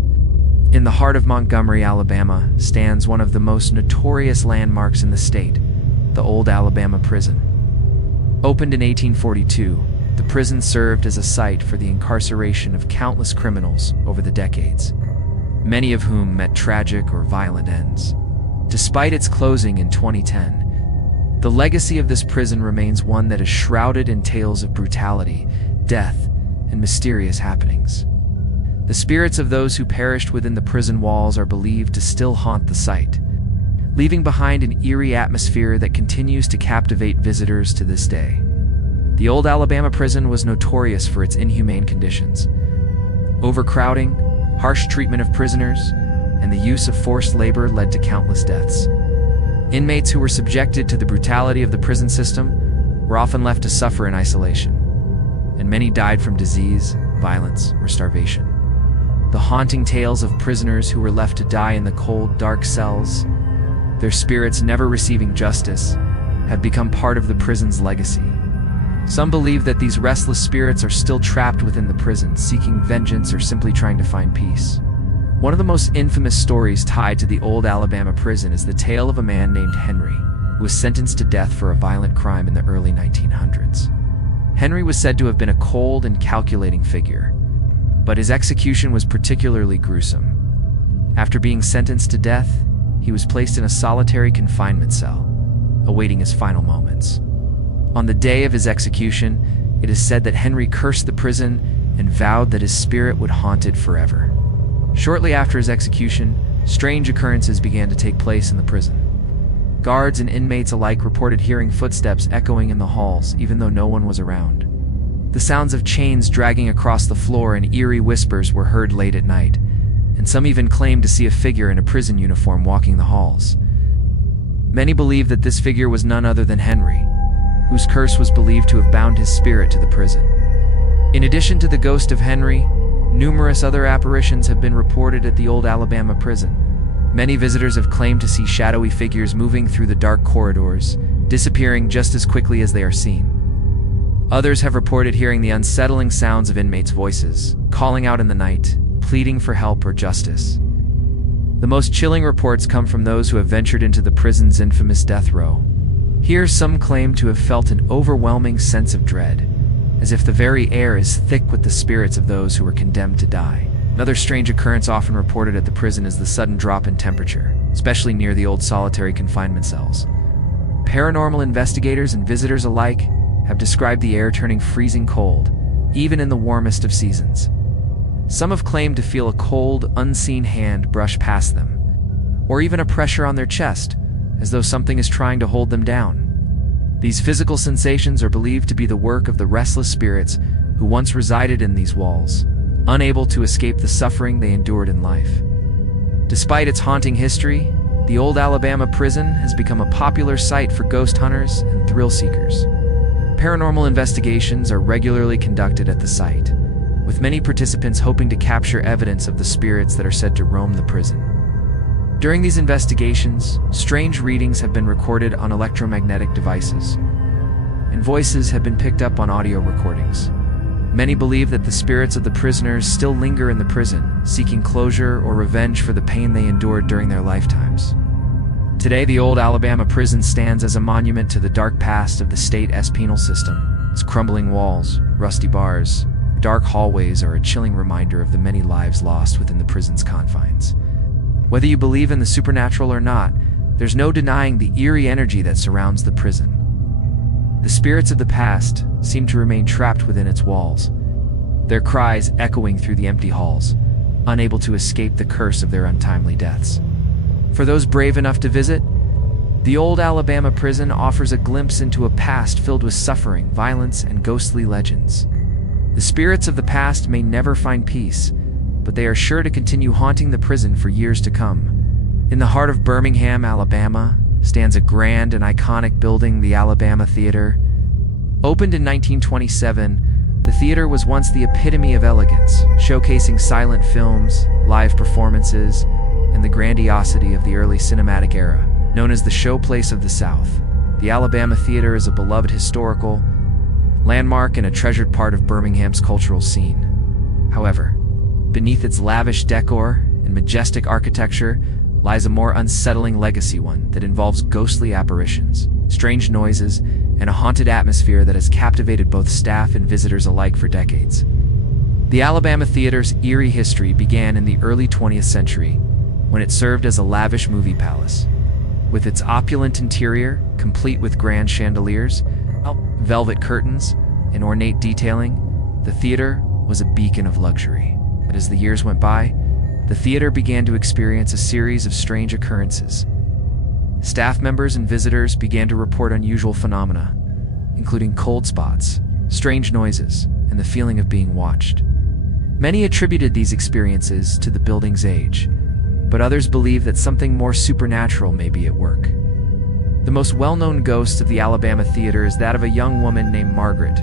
In the heart of Montgomery, Alabama, stands one of the most notorious landmarks in the state, the Old Alabama Prison. Opened in 1842, the prison served as a site for the incarceration of countless criminals over the decades, many of whom met tragic or violent ends. Despite its closing in 2010, the legacy of this prison remains one that is shrouded in tales of brutality, death, and mysterious happenings. The spirits of those who perished within the prison walls are believed to still haunt the site, leaving behind an eerie atmosphere that continues to captivate visitors to this day. The Old Alabama Prison was notorious for its inhumane conditions. Overcrowding, harsh treatment of prisoners, and the use of forced labor led to countless deaths. Inmates who were subjected to the brutality of the prison system were often left to suffer in isolation, and many died from disease, violence, or starvation. The haunting tales of prisoners who were left to die in the cold, dark cells, their spirits never receiving justice, have become part of the prison's legacy. Some believe that these restless spirits are still trapped within the prison, seeking vengeance or simply trying to find peace. One of the most infamous stories tied to the old Alabama prison is the tale of a man named Henry, who was sentenced to death for a violent crime in the early 1900s. Henry was said to have been a cold and calculating figure, but his execution was particularly gruesome. After being sentenced to death, he was placed in a solitary confinement cell, awaiting his final moments. On the day of his execution, it is said that Henry cursed the prison and vowed that his spirit would haunt it forever. Shortly after his execution, strange occurrences began to take place in the prison. Guards and inmates alike reported hearing footsteps echoing in the halls, even though no one was around. The sounds of chains dragging across the floor and eerie whispers were heard late at night, and some even claimed to see a figure in a prison uniform walking the halls. Many believe that this figure was none other than Henry, whose curse was believed to have bound his spirit to the prison. In addition to the ghost of Henry, numerous other apparitions have been reported at the old Alabama prison. Many visitors have claimed to see shadowy figures moving through the dark corridors, disappearing just as quickly as they are seen. Others have reported hearing the unsettling sounds of inmates' voices, calling out in the night, pleading for help or justice. The most chilling reports come from those who have ventured into the prison's infamous death row. Here, some claim to have felt an overwhelming sense of dread, as if the very air is thick with the spirits of those who were condemned to die. Another strange occurrence often reported at the prison is the sudden drop in temperature, especially near the old solitary confinement cells. Paranormal investigators and visitors alike have described the air turning freezing cold, even in the warmest of seasons. Some have claimed to feel a cold, unseen hand brush past them, or even a pressure on their chest, as though something is trying to hold them down. These physical sensations are believed to be the work of the restless spirits who once resided in these walls, unable to escape the suffering they endured in life. Despite its haunting history, the old Alabama prison has become a popular site for ghost hunters and thrill seekers. Paranormal investigations are regularly conducted at the site, with many participants hoping to capture evidence of the spirits that are said to roam the prison. During these investigations, strange readings have been recorded on electromagnetic devices, and voices have been picked up on audio recordings. Many believe that the spirits of the prisoners still linger in the prison, seeking closure or revenge for the pain they endured during their lifetimes. Today, the old Alabama prison stands as a monument to the dark past of the state's penal system. Its crumbling walls, rusty bars, dark hallways are a chilling reminder of the many lives lost within the prison's confines. Whether you believe in the supernatural or not, there's no denying the eerie energy that surrounds the prison. The spirits of the past seem to remain trapped within its walls, their cries echoing through the empty halls, unable to escape the curse of their untimely deaths. For those brave enough to visit, the old Alabama prison offers a glimpse into a past filled with suffering, violence, and ghostly legends. The spirits of the past may never find peace, but they are sure to continue haunting the prison for years to come. In the heart of Birmingham, Alabama, stands a grand and iconic building, the Alabama Theater. Opened in 1927, the theater was once the epitome of elegance, showcasing silent films, live performances, and the grandiosity of the early cinematic era. Known as the showplace of the South, the Alabama Theater is a beloved historical landmark and a treasured part of Birmingham's cultural scene. However, beneath its lavish decor and majestic architecture lies a more unsettling legacy, one that involves ghostly apparitions, strange noises, and a haunted atmosphere that has captivated both staff and visitors alike for decades. The Alabama Theater's eerie history began in the early 20th century, when it served as a lavish movie palace. With its opulent interior, complete with grand chandeliers, velvet curtains, and ornate detailing, the theater was a beacon of luxury. But as the years went by, the theater began to experience a series of strange occurrences. Staff members and visitors began to report unusual phenomena, including cold spots, strange noises, and the feeling of being watched. Many attributed these experiences to the building's age, but others believe that something more supernatural may be at work. The most well-known ghost of the Alabama Theater is that of a young woman named Margaret,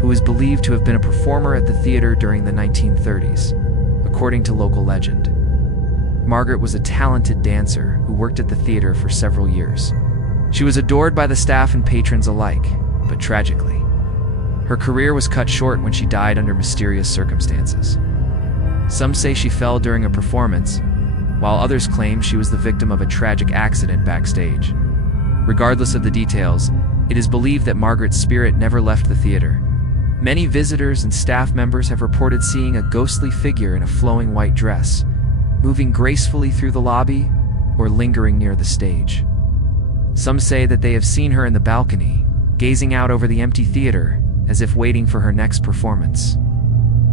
who is believed to have been a performer at the theater during the 1930s, according to local legend. Margaret was a talented dancer who worked at the theater for several years. She was adored by the staff and patrons alike, but tragically, her career was cut short when she died under mysterious circumstances. Some say she fell during a performance, while others claim she was the victim of a tragic accident backstage. Regardless of the details, it is believed that Margaret's spirit never left the theater. Many visitors and staff members have reported seeing a ghostly figure in a flowing white dress, moving gracefully through the lobby or lingering near the stage. Some say that they have seen her in the balcony, gazing out over the empty theater as if waiting for her next performance.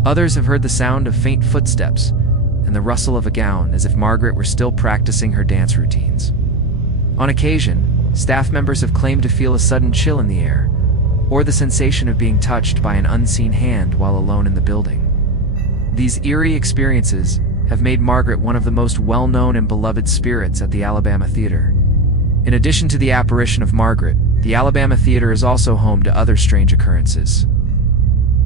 Others have heard the sound of faint footsteps and the rustle of a gown as if Margaret were still practicing her dance routines. On occasion, staff members have claimed to feel a sudden chill in the air, or the sensation of being touched by an unseen hand while alone in the building. These eerie experiences have made Margaret one of the most well-known and beloved spirits at the Alabama Theater. In addition to the apparition of Margaret, the Alabama Theater is also home to other strange occurrences.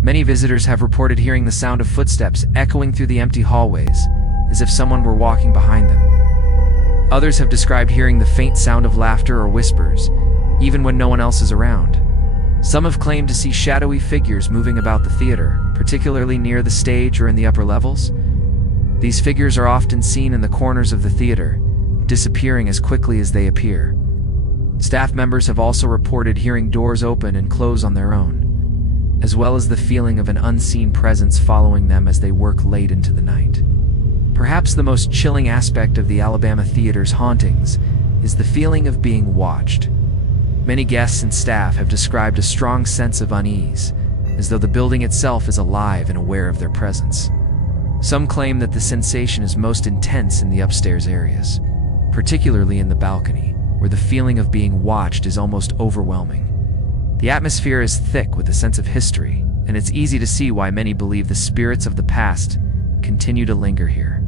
Many visitors have reported hearing the sound of footsteps echoing through the empty hallways, as if someone were walking behind them. Others have described hearing the faint sound of laughter or whispers, even when no one else is around. Some have claimed to see shadowy figures moving about the theater, particularly near the stage or in the upper levels. These figures are often seen in the corners of the theater, disappearing as quickly as they appear. Staff members have also reported hearing doors open and close on their own, as well as the feeling of an unseen presence following them as they work late into the night. Perhaps the most chilling aspect of the Alabama Theater's hauntings is the feeling of being watched. Many guests and staff have described a strong sense of unease, as though the building itself is alive and aware of their presence. Some claim that the sensation is most intense in the upstairs areas, particularly in the balcony, where the feeling of being watched is almost overwhelming. The atmosphere is thick with a sense of history, and it's easy to see why many believe the spirits of the past continue to linger here.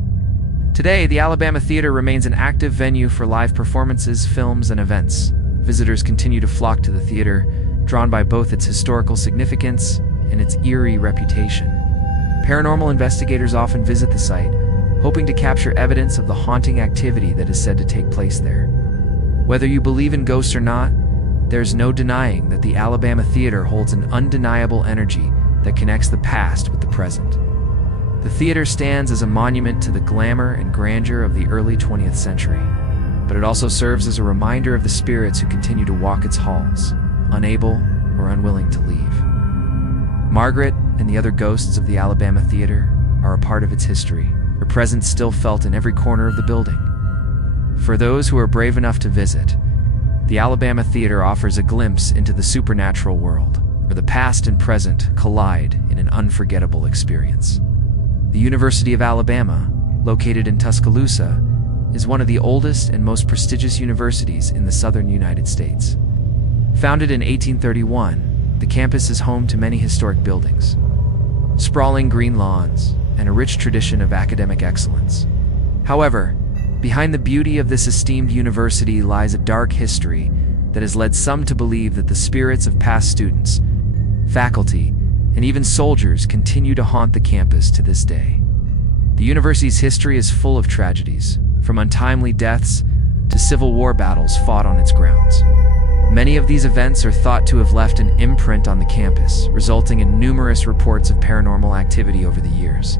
Today, the Alabama Theater remains an active venue for live performances, films, and events. Visitors continue to flock to the theater, drawn by both its historical significance and its eerie reputation. Paranormal investigators often visit the site, hoping to capture evidence of the haunting activity that is said to take place there. Whether you believe in ghosts or not, there's no denying that the Alabama Theater holds an undeniable energy that connects the past with the present. The theater stands as a monument to the glamour and grandeur of the early 20th century, but it also serves as a reminder of the spirits who continue to walk its halls, unable or unwilling to leave. Margaret and the other ghosts of the Alabama Theater are a part of its history, her presence still felt in every corner of the building. For those who are brave enough to visit, the Alabama Theater offers a glimpse into the supernatural world, where the past and present collide in an unforgettable experience. The University of Alabama, located in Tuscaloosa, is one of the oldest and most prestigious universities in the southern United States. Founded in 1831, the campus is home to many historic buildings, sprawling green lawns, and a rich tradition of academic excellence. However, behind the beauty of this esteemed university lies a dark history that has led some to believe that the spirits of past students, faculty, and even soldiers continue to haunt the campus to this day. The university's history is full of tragedies, from untimely deaths to Civil War battles fought on its grounds. Many of these events are thought to have left an imprint on the campus, resulting in numerous reports of paranormal activity over the years.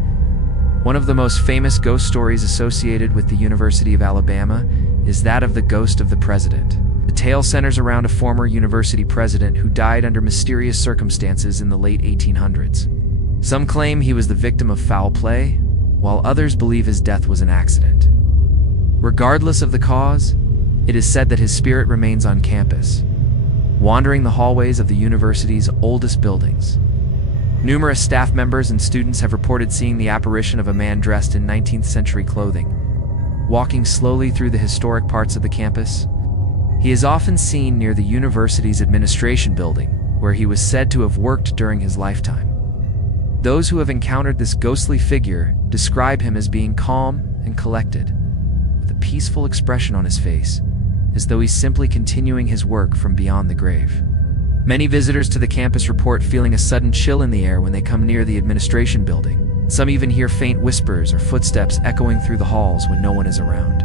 One of the most famous ghost stories associated with the University of Alabama is that of the ghost of the president. The tale centers around a former university president who died under mysterious circumstances in the late 1800s. Some claim he was the victim of foul play, while others believe his death was an accident. Regardless of the cause, it is said that his spirit remains on campus, wandering the hallways of the university's oldest buildings. Numerous staff members and students have reported seeing the apparition of a man dressed in 19th century clothing, walking slowly through the historic parts of the campus. He is often seen near the university's administration building, where he was said to have worked during his lifetime. Those who have encountered this ghostly figure describe him as being calm and collected, with a peaceful expression on his face, as though he's simply continuing his work from beyond the grave. Many visitors to the campus report feeling a sudden chill in the air when they come near the administration building. Some even hear faint whispers or footsteps echoing through the halls when no one is around.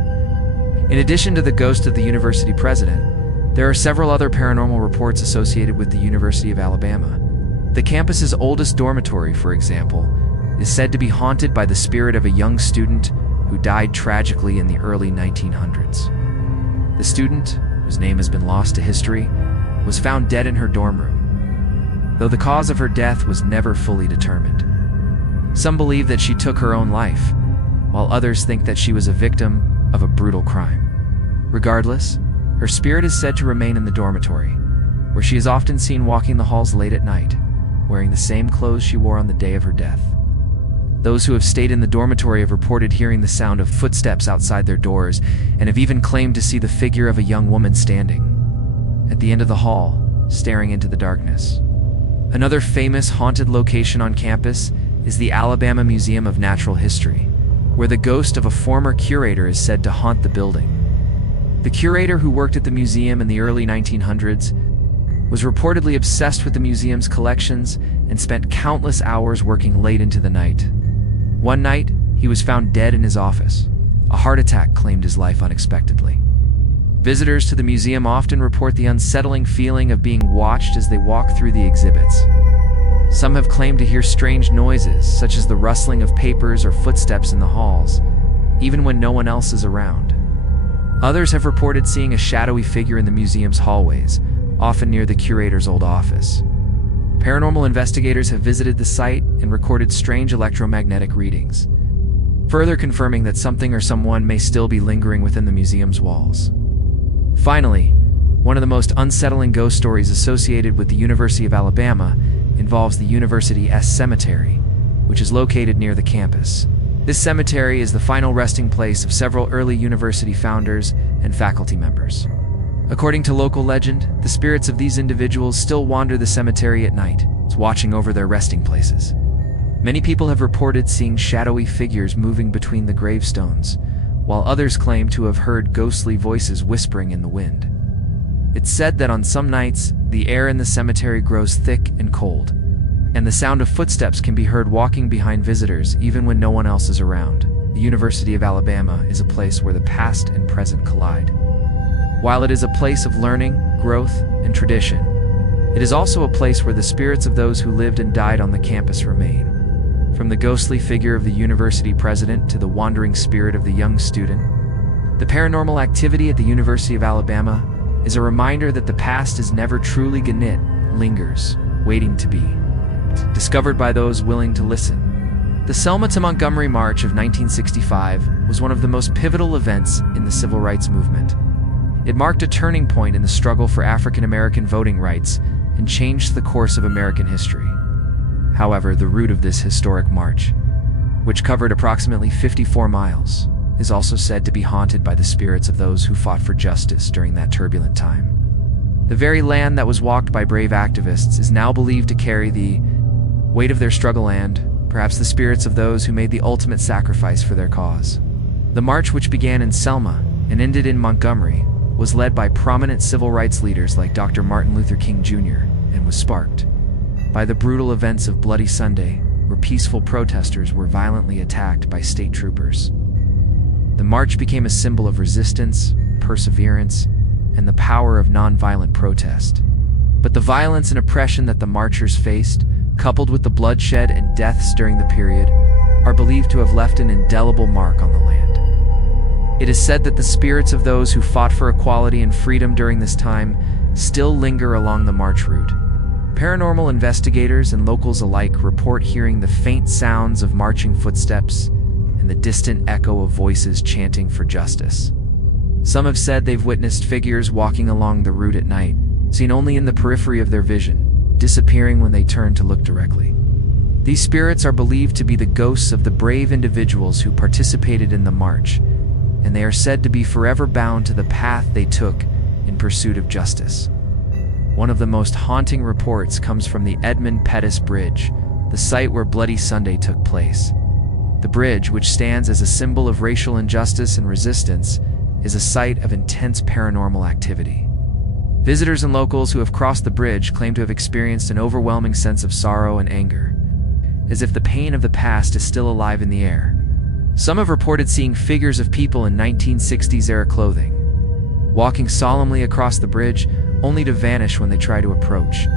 In addition to the ghost of the university president, there are several other paranormal reports associated with the University of Alabama. The campus's oldest dormitory, for example, is said to be haunted by the spirit of a young student who died tragically in the early 1900s. The student, whose name has been lost to history, was found dead in her dorm room, though the cause of her death was never fully determined. Some believe that she took her own life, while others think that she was a victim of a brutal crime. Regardless, her spirit is said to remain in the dormitory, where she is often seen walking the halls late at night, wearing the same clothes she wore on the day of her death. Those who have stayed in the dormitory have reported hearing the sound of footsteps outside their doors and have even claimed to see the figure of a young woman standing at the end of the hall, staring into the darkness. Another famous haunted location on campus is the Alabama Museum of Natural History, where the ghost of a former curator is said to haunt the building. The curator, who worked at the museum in the early 1900s, was reportedly obsessed with the museum's collections and spent countless hours working late into the night. One night, he was found dead in his office. A heart attack claimed his life unexpectedly. Visitors to the museum often report the unsettling feeling of being watched as they walk through the exhibits. Some have claimed to hear strange noises, such as the rustling of papers or footsteps in the halls, even when no one else is around. Others have reported seeing a shadowy figure in the museum's hallways, often near the curator's old office. Paranormal investigators have visited the site and recorded strange electromagnetic readings, further confirming that something or someone may still be lingering within the museum's walls. Finally, one of the most unsettling ghost stories associated with the University of Alabama involves the University's cemetery, which is located near the campus. This cemetery is the final resting place of several early university founders and faculty members. According to local legend, the spirits of these individuals still wander the cemetery at night, watching over their resting places. Many people have reported seeing shadowy figures moving between the gravestones, while others claim to have heard ghostly voices whispering in the wind. It's said that on some nights, the air in the cemetery grows thick and cold, and the sound of footsteps can be heard walking behind visitors even when no one else is around. The University of Alabama is a place where the past and present collide. While it is a place of learning, growth, and tradition, it is also a place where the spirits of those who lived and died on the campus remain. From the ghostly figure of the university president to the wandering spirit of the young student, the paranormal activity at the University of Alabama is a reminder that the past is never truly gone, it lingers, waiting to be discovered by those willing to listen. The Selma to Montgomery March of 1965 was one of the most pivotal events in the civil rights movement. It marked a turning point in the struggle for African American voting rights and changed the course of American history. However, the route of this historic march, which covered approximately 54 miles, is also said to be haunted by the spirits of those who fought for justice during that turbulent time. The very land that was walked by brave activists is now believed to carry the weight of their struggle and, perhaps, the spirits of those who made the ultimate sacrifice for their cause. The march, which began in Selma and ended in Montgomery, was led by prominent civil rights leaders like Dr. Martin Luther King Jr. and was sparked by the brutal events of Bloody Sunday, where peaceful protesters were violently attacked by state troopers. The march became a symbol of resistance, perseverance, and the power of nonviolent protest. But the violence and oppression that the marchers faced, coupled with the bloodshed and deaths during the period, are believed to have left an indelible mark on the land. It is said that the spirits of those who fought for equality and freedom during this time still linger along the march route. Paranormal investigators and locals alike report hearing the faint sounds of marching footsteps and the distant echo of voices chanting for justice. Some have said they've witnessed figures walking along the route at night, seen only in the periphery of their vision, disappearing when they turn to look directly. These spirits are believed to be the ghosts of the brave individuals who participated in the march, and they are said to be forever bound to the path they took in pursuit of justice. One of the most haunting reports comes from the Edmund Pettus Bridge, the site where Bloody Sunday took place. The bridge, which stands as a symbol of racial injustice and resistance, is a site of intense paranormal activity. Visitors and locals who have crossed the bridge claim to have experienced an overwhelming sense of sorrow and anger, as if the pain of the past is still alive in the air. Some have reported seeing figures of people in 1960s-era clothing, walking solemnly across the bridge, only to vanish when they try to approach.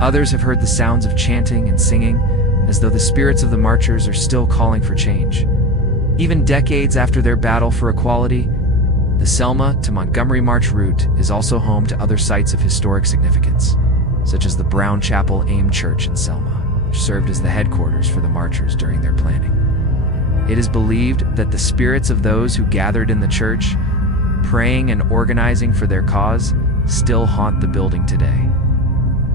Others have heard the sounds of chanting and singing, as though the spirits of the marchers are still calling for change. Even decades after their battle for equality, the Selma to Montgomery March route is also home to other sites of historic significance, such as the Brown Chapel AIM Church in Selma, which served as the headquarters for the marchers during their planning. It is believed that the spirits of those who gathered in the church, praying and organizing for their cause, still haunt the building today.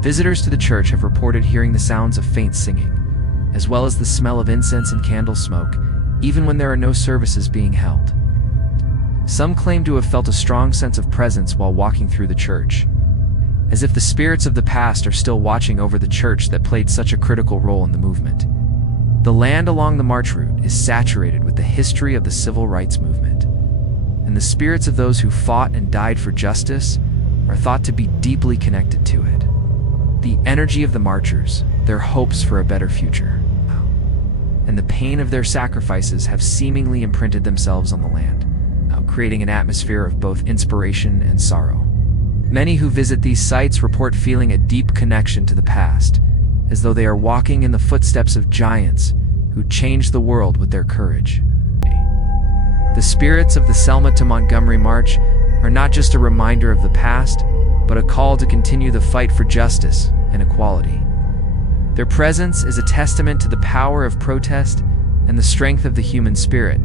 Visitors to the church have reported hearing the sounds of faint singing, as well as the smell of incense and candle smoke, even when there are no services being held. Some claim to have felt a strong sense of presence while walking through the church, as if the spirits of the past are still watching over the church that played such a critical role in the movement. The land along the march route is saturated with the history of the civil rights movement, and the spirits of those who fought and died for justice are thought to be deeply connected to it. The energy of the marchers, their hopes for a better future, and the pain of their sacrifices have seemingly imprinted themselves on the land, creating an atmosphere of both inspiration and sorrow. Many who visit these sites report feeling a deep connection to the past, as though they are walking in the footsteps of giants who changed the world with their courage. The spirits of the Selma to Montgomery March are not just a reminder of the past, but a call to continue the fight for justice and equality. Their presence is a testament to the power of protest and the strength of the human spirit.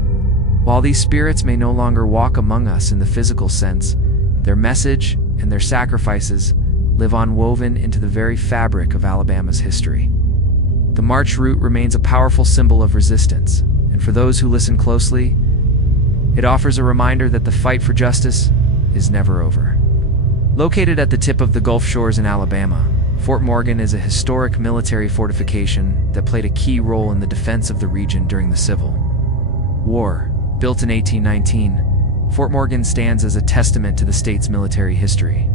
While these spirits may no longer walk among us in the physical sense, their message and their sacrifices live on woven into the very fabric of Alabama's history. The march route remains a powerful symbol of resistance, and for those who listen closely, it offers a reminder that the fight for justice is never over. Located at the tip of the Gulf Shores in Alabama, Fort Morgan is a historic military fortification that played a key role in the defense of the region during the Civil War. Built in 1819, Fort Morgan stands as a testament to the state's military history.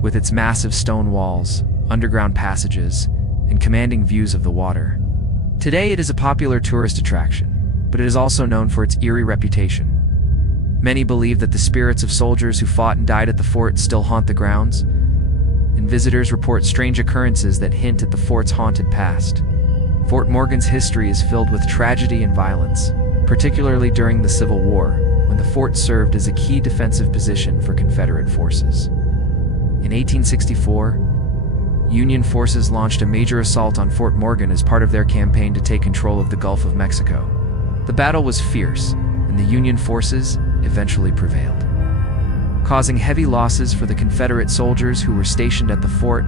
With its massive stone walls, underground passages, and commanding views of the water. Today it is a popular tourist attraction, but it is also known for its eerie reputation. Many believe that the spirits of soldiers who fought and died at the fort still haunt the grounds, and visitors report strange occurrences that hint at the fort's haunted past. Fort Morgan's history is filled with tragedy and violence, particularly during the Civil War, when the fort served as a key defensive position for Confederate forces. In 1864, Union forces launched a major assault on Fort Morgan as part of their campaign to take control of the Gulf of Mexico. The battle was fierce, and the Union forces eventually prevailed, causing heavy losses for the Confederate soldiers who were stationed at the fort.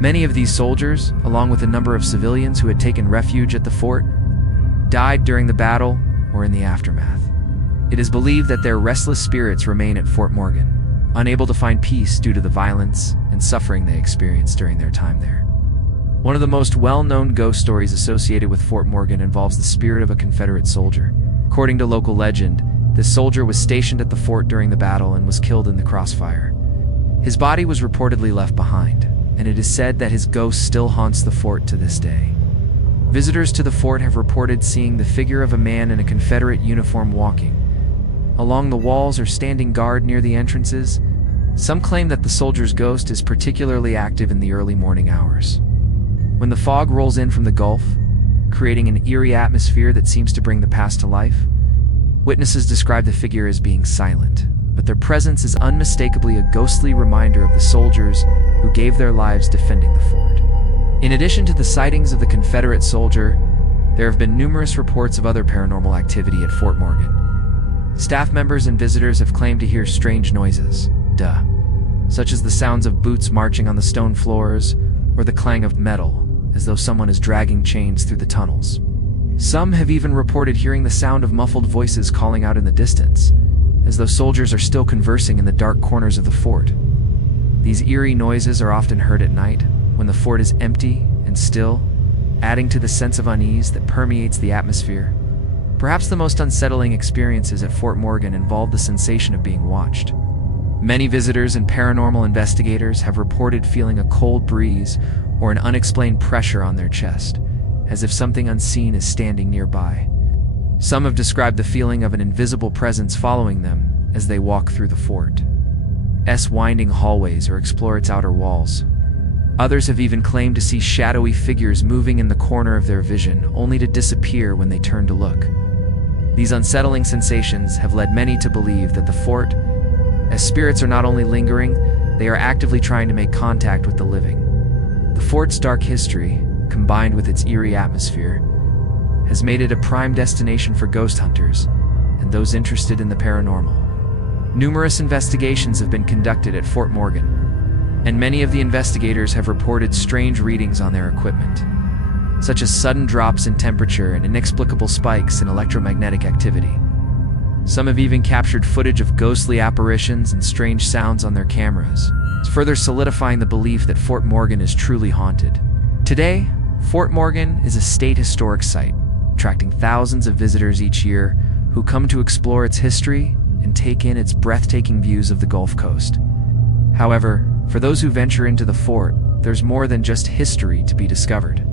Many of these soldiers, along with a number of civilians who had taken refuge at the fort, died during the battle or in the aftermath. It is believed that their restless spirits remain at Fort Morgan, unable to find peace due to the violence and suffering they experienced during their time there. One of the most well-known ghost stories associated with Fort Morgan involves the spirit of a Confederate soldier. According to local legend, this soldier was stationed at the fort during the battle and was killed in the crossfire. His body was reportedly left behind, and it is said that his ghost still haunts the fort to this day. Visitors to the fort have reported seeing the figure of a man in a Confederate uniform walking along the walls or standing guard near the entrances. Some claim that the soldier's ghost is particularly active in the early morning hours, when the fog rolls in from the Gulf, creating an eerie atmosphere that seems to bring the past to life. Witnesses describe the figure as being silent, but their presence is unmistakably a ghostly reminder of the soldiers who gave their lives defending the fort. In addition to the sightings of the Confederate soldier, there have been numerous reports of other paranormal activity at Fort Morgan. Staff members and visitors have claimed to hear strange noises, such as the sounds of boots marching on the stone floors or the clang of metal, as though someone is dragging chains through the tunnels. Some have even reported hearing the sound of muffled voices calling out in the distance, as though soldiers are still conversing in the dark corners of the fort. These eerie noises are often heard at night, when the fort is empty and still, adding to the sense of unease that permeates the atmosphere. Perhaps the most unsettling experiences at Fort Morgan involve the sensation of being watched. Many visitors and paranormal investigators have reported feeling a cold breeze or an unexplained pressure on their chest, as if something unseen is standing nearby. Some have described the feeling of an invisible presence following them as they walk through the fort's winding hallways or explore its outer walls. Others have even claimed to see shadowy figures moving in the corner of their vision, only to disappear when they turn to look. These unsettling sensations have led many to believe that the fort, as spirits are not only lingering, they are actively trying to make contact with the living. The fort's dark history, combined with its eerie atmosphere, has made it a prime destination for ghost hunters and those interested in the paranormal. Numerous investigations have been conducted at Fort Morgan, and many of the investigators have reported strange readings on their equipment, such as sudden drops in temperature and inexplicable spikes in electromagnetic activity. Some have even captured footage of ghostly apparitions and strange sounds on their cameras, further solidifying the belief that Fort Morgan is truly haunted. Today, Fort Morgan is a state historic site, attracting thousands of visitors each year who come to explore its history and take in its breathtaking views of the Gulf Coast. However, for those who venture into the fort, there's more than just history to be discovered.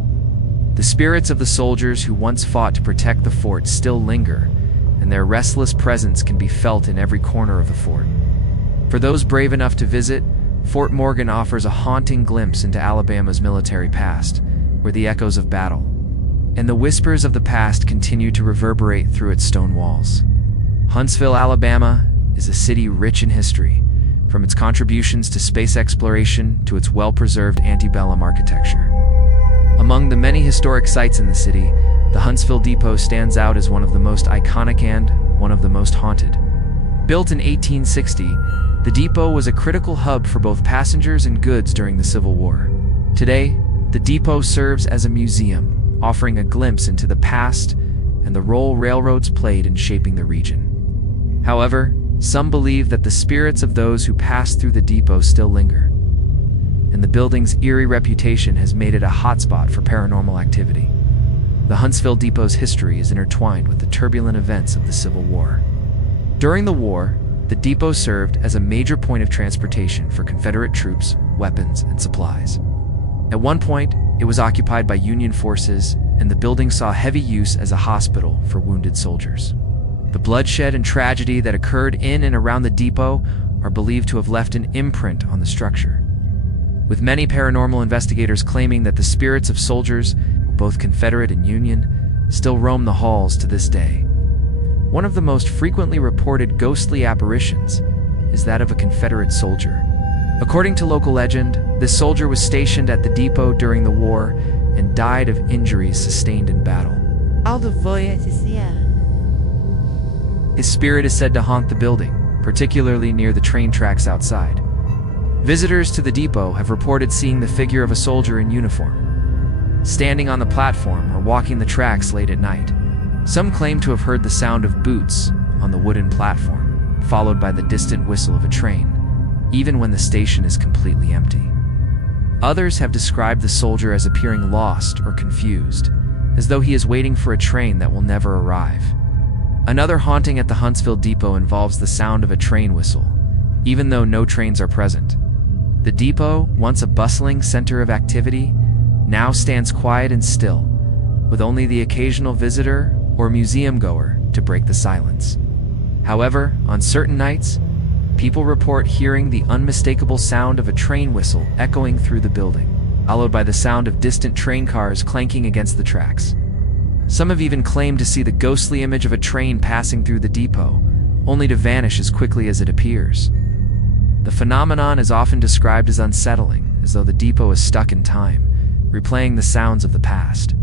The spirits of the soldiers who once fought to protect the fort still linger, and their restless presence can be felt in every corner of the fort. For those brave enough to visit, Fort Morgan offers a haunting glimpse into Alabama's military past, where the echoes of battle and the whispers of the past continue to reverberate through its stone walls. Huntsville, Alabama, is a city rich in history, from its contributions to space exploration to its well-preserved antebellum architecture. Among the many historic sites in the city, the Huntsville Depot stands out as one of the most iconic and one of the most haunted. Built in 1860, the depot was a critical hub for both passengers and goods during the Civil War. Today, the depot serves as a museum, offering a glimpse into the past and the role railroads played in shaping the region. However, some believe that the spirits of those who passed through the depot still linger, and the building's eerie reputation has made it a hotspot for paranormal activity. The Huntsville Depot's history is intertwined with the turbulent events of the Civil War. During the war, the depot served as a major point of transportation for Confederate troops, weapons, and supplies. At one point, it was occupied by Union forces, and the building saw heavy use as a hospital for wounded soldiers. The bloodshed and tragedy that occurred in and around the depot are believed to have left an imprint on the structure, with many paranormal investigators claiming that the spirits of soldiers, both Confederate and Union, still roam the halls to this day. One of the most frequently reported ghostly apparitions is that of a Confederate soldier. According to local legend, this soldier was stationed at the depot during the war and died of injuries sustained in battle. His spirit is said to haunt the building, particularly near the train tracks outside. Visitors to the depot have reported seeing the figure of a soldier in uniform, standing on the platform or walking the tracks late at night. Some claim to have heard the sound of boots on the wooden platform, followed by the distant whistle of a train, even when the station is completely empty. Others have described the soldier as appearing lost or confused, as though he is waiting for a train that will never arrive. Another haunting at the Huntsville Depot involves the sound of a train whistle, even though no trains are present. The depot, once a bustling center of activity, now stands quiet and still, with only the occasional visitor or museum goer to break the silence. However, on certain nights, people report hearing the unmistakable sound of a train whistle echoing through the building, followed by the sound of distant train cars clanking against the tracks. Some have even claimed to see the ghostly image of a train passing through the depot, only to vanish as quickly as it appears. The phenomenon is often described as unsettling, as though the depot is stuck in time, replaying the sounds of the past.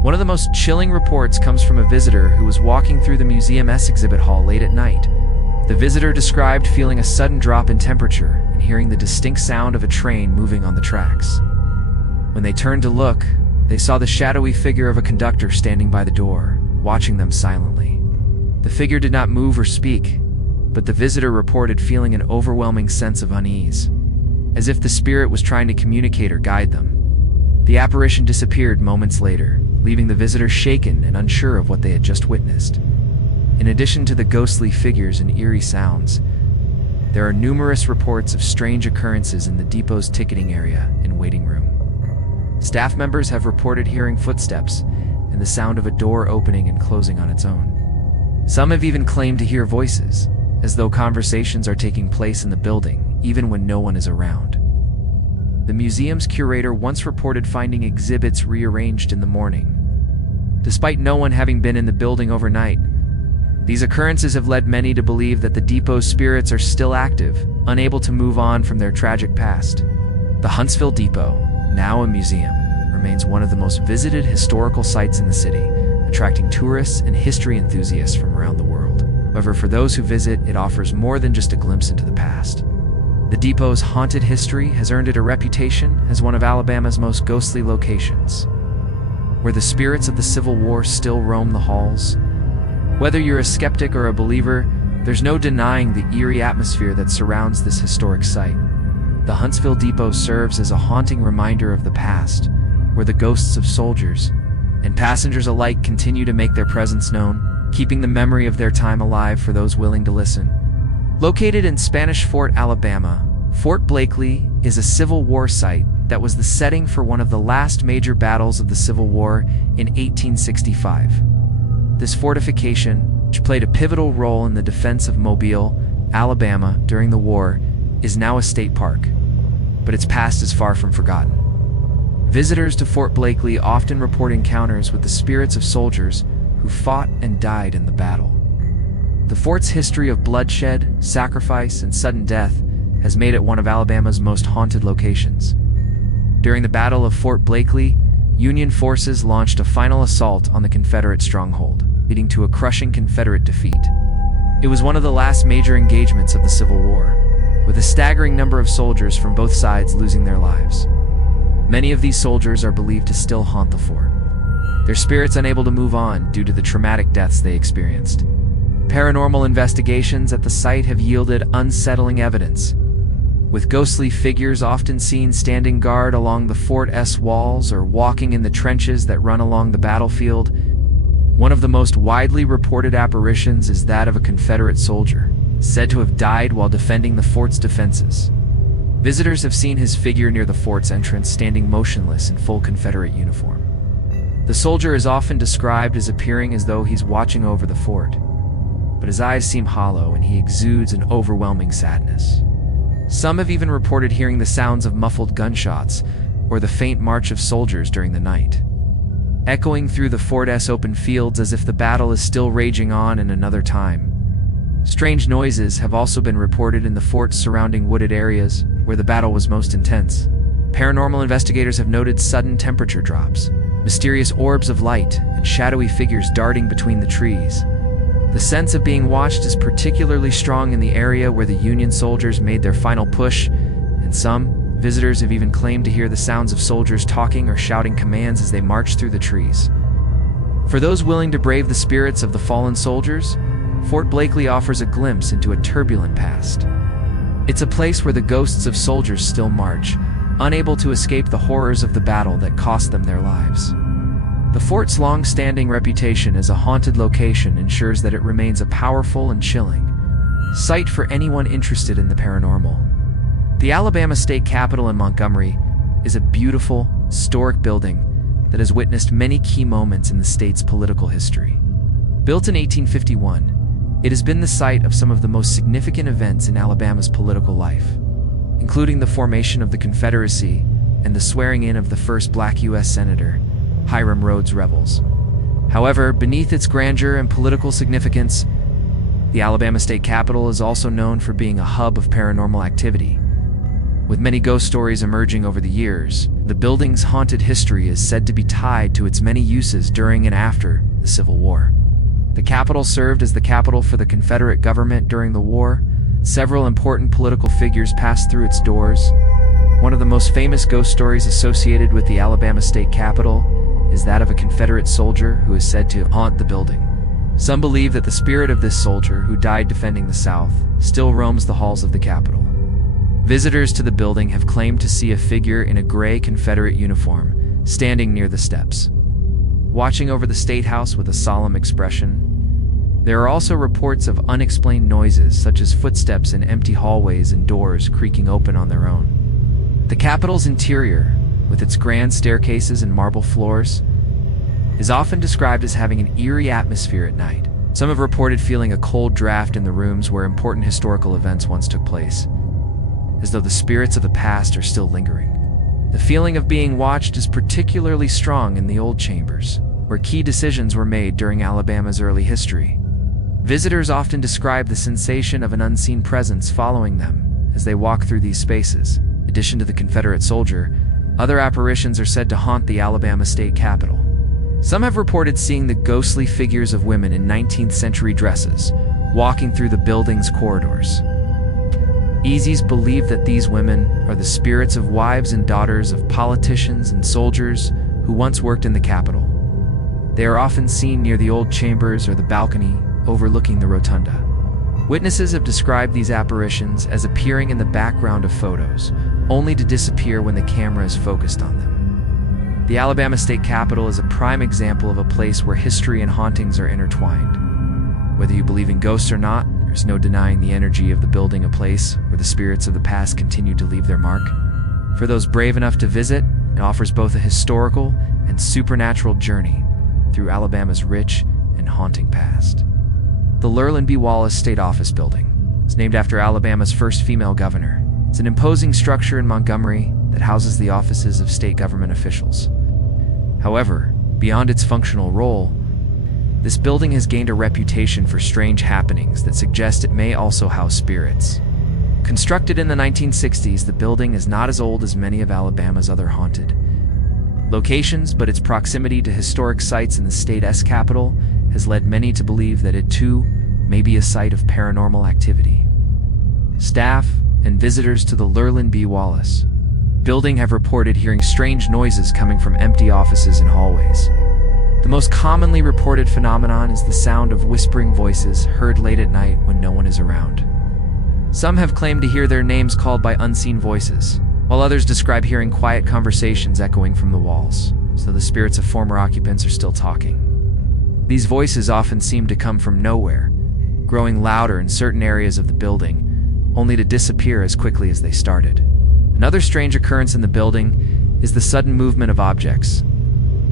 One of the most chilling reports comes from a visitor who was walking through the museum's exhibit hall late at night. The visitor described feeling a sudden drop in temperature and hearing the distinct sound of a train moving on the tracks. When they turned to look, they saw the shadowy figure of a conductor standing by the door, watching them silently. The figure did not move or speak, but the visitor reported feeling an overwhelming sense of unease, as if the spirit was trying to communicate or guide them. The apparition disappeared moments later, leaving the visitor shaken and unsure of what they had just witnessed. In addition to the ghostly figures and eerie sounds, There are numerous reports of strange occurrences in the depot's ticketing area and waiting room. Staff members have reported hearing footsteps and the sound of a door opening and closing on its own. Some have even claimed to hear voices, as though conversations are taking place in the building, even when no one is around. The museum's curator once reported finding exhibits rearranged in the morning. Despite no one having been in the building overnight, these occurrences have led many to believe that the depot's spirits are still active, unable to move on from their tragic past. The Huntsville Depot, now a museum, remains one of the most visited historical sites in the city, attracting tourists and history enthusiasts from around the world. However, for those who visit, it offers more than just a glimpse into the past. The depot's haunted history has earned it a reputation as one of Alabama's most ghostly locations, where the spirits of the Civil War still roam the halls. Whether you're a skeptic or a believer, there's no denying the eerie atmosphere that surrounds this historic site. The Huntsville Depot serves as a haunting reminder of the past, where the ghosts of soldiers and passengers alike continue to make their presence known, keeping the memory of their time alive for those willing to listen. Located in Spanish Fort, Alabama, Fort Blakeley is a Civil War site that was the setting for one of the last major battles of the Civil War in 1865. This fortification, which played a pivotal role in the defense of Mobile, Alabama during the war, is now a state park, but its past is far from forgotten. Visitors to Fort Blakeley often report encounters with the spirits of soldiers who fought and died in the battle. The fort's history of bloodshed, sacrifice, and sudden death has made it one of Alabama's most haunted locations. During the Battle of Fort Blakeley, Union forces launched a final assault on the Confederate stronghold, leading to a crushing Confederate defeat. It was one of the last major engagements of the Civil War, with a staggering number of soldiers from both sides losing their lives. Many of these soldiers are believed to still haunt the fort, their spirits unable to move on due to the traumatic deaths they experienced. Paranormal investigations at the site have yielded unsettling evidence, with ghostly figures often seen standing guard along the fort's walls or walking in the trenches that run along the battlefield. One of the most widely reported apparitions is that of a Confederate soldier, said to have died while defending the fort's defenses. Visitors have seen his figure near the fort's entrance, standing motionless in full Confederate uniform. The soldier is often described as appearing as though he's watching over the fort, but his eyes seem hollow and he exudes an overwhelming sadness. Some have even reported hearing the sounds of muffled gunshots or the faint march of soldiers during the night, echoing through the fort's open fields as if the battle is still raging on in another time. Strange noises have also been reported in the fort's surrounding wooded areas, where the battle was most intense. Paranormal investigators have noted sudden temperature drops, mysterious orbs of light, and shadowy figures darting between the trees. The sense of being watched is particularly strong in the area where the Union soldiers made their final push, and some visitors have even claimed to hear the sounds of soldiers talking or shouting commands as they march through the trees. For those willing to brave the spirits of the fallen soldiers, Fort Blakeley offers a glimpse into a turbulent past. It's a place where the ghosts of soldiers still march, unable to escape the horrors of the battle that cost them their lives. The fort's long-standing reputation as a haunted location ensures that it remains a powerful and chilling sight for anyone interested in the paranormal. The Alabama State Capitol in Montgomery is a beautiful, historic building that has witnessed many key moments in the state's political history. Built in 1851, it has been the site of some of the most significant events in Alabama's political life, including the formation of the Confederacy and the swearing-in of the first black U.S. Senator, Hiram Rhodes Rebels. However, beneath its grandeur and political significance, the Alabama State Capitol is also known for being a hub of paranormal activity. With many ghost stories emerging over the years, the building's haunted history is said to be tied to its many uses during and after the Civil War. The Capitol served as the capital for the Confederate government during the war. Several important political figures passed through its doors. One of the most famous ghost stories associated with the Alabama State Capitol is that of a Confederate soldier who is said to haunt the building. Some believe that the spirit of this soldier, who died defending the South, still roams the halls of the Capitol. Visitors to the building have claimed to see a figure in a gray Confederate uniform standing near the steps, watching over the State House with a solemn expression. There are also reports of unexplained noises, such as footsteps in empty hallways and doors creaking open on their own. The Capitol's interior, with its grand staircases and marble floors, is often described as having an eerie atmosphere at night. Some have reported feeling a cold draft in the rooms where important historical events once took place, as though the spirits of the past are still lingering. The feeling of being watched is particularly strong in the old chambers, where key decisions were made during Alabama's early history. Visitors often describe the sensation of an unseen presence following them as they walk through these spaces. In addition to the Confederate soldier, other apparitions are said to haunt the Alabama state capitol. Some have reported seeing the ghostly figures of women in 19th century dresses walking through the building's corridors. Easies believe that these women are the spirits of wives and daughters of politicians and soldiers who once worked in the Capitol. They are often seen near the old chambers or the balcony overlooking the rotunda. Witnesses have described these apparitions as appearing in the background of photos, only to disappear when the camera is focused on them. The Alabama State Capitol is a prime example of a place where history and hauntings are intertwined. Whether you believe in ghosts or not, there's no denying the energy of the building, a place where the spirits of the past continue to leave their mark. For those brave enough to visit, it offers both a historical and supernatural journey through Alabama's rich and haunting past. The Lurleen B. Wallace State Office Building is named after Alabama's first female governor. It's an imposing structure in Montgomery that houses the offices of state government officials. However, beyond its functional role, this building has gained a reputation for strange happenings that suggest it may also house spirits. Constructed in the 1960s, the building is not as old as many of Alabama's other haunted locations, but its proximity to historic sites in the state's capital has led many to believe that it too may be a site of paranormal activity. Staff and visitors to the Lurleen B. Wallace building have reported hearing strange noises coming from empty offices and hallways. The most commonly reported phenomenon is the sound of whispering voices heard late at night when no one is around. Some have claimed to hear their names called by unseen voices, while others describe hearing quiet conversations echoing from the walls, so the spirits of former occupants are still talking. These voices often seem to come from nowhere, growing louder in certain areas of the building, only to disappear as quickly as they started. Another strange occurrence in the building is the sudden movement of objects.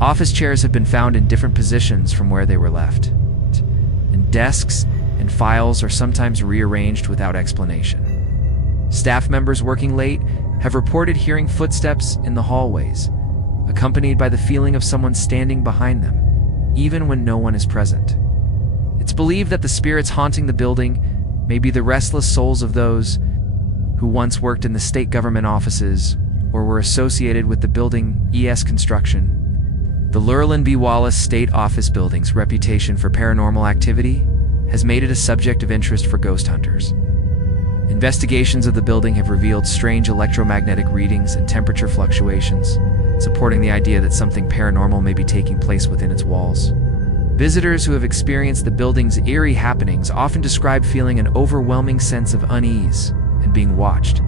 Office chairs have been found in different positions from where they were left, and desks and files are sometimes rearranged without explanation. Staff members working late have reported hearing footsteps in the hallways, accompanied by the feeling of someone standing behind them, even when no one is present. It's believed that the spirits haunting the building may be the restless souls of those who once worked in the state government offices or were associated with the building's construction. The Lurleen B. Wallace State Office Building's reputation for paranormal activity has made it a subject of interest for ghost hunters. Investigations of the building have revealed strange electromagnetic readings and temperature fluctuations, supporting the idea that something paranormal may be taking place within its walls. Visitors who have experienced the building's eerie happenings often describe feeling an overwhelming sense of unease and being watched,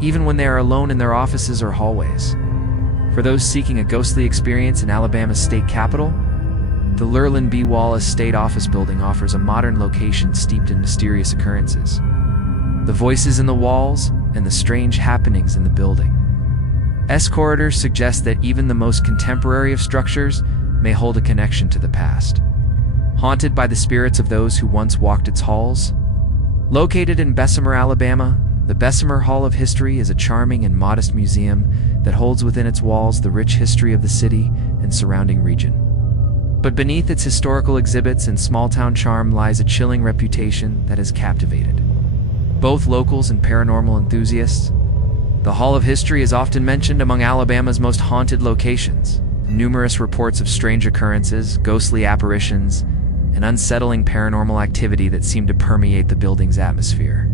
even when they are alone in their offices or hallways. For those seeking a ghostly experience in Alabama's state capitol, the Lurleen B. Wallace State Office Building offers a modern location steeped in mysterious occurrences. The voices in the walls and the strange happenings in the building. Corridors suggest that even the most contemporary of structures may hold a connection to the past. Haunted by the spirits of those who once walked its halls. Located in Bessemer, Alabama, the Bessemer Hall of History is a charming and modest museum that holds within its walls the rich history of the city and surrounding region. But beneath its historical exhibits and small-town charm lies a chilling reputation that has captivated both locals and paranormal enthusiasts. The Hall of History is often mentioned among Alabama's most haunted locations. Numerous reports of strange occurrences, ghostly apparitions, and unsettling paranormal activity that seem to permeate the building's atmosphere.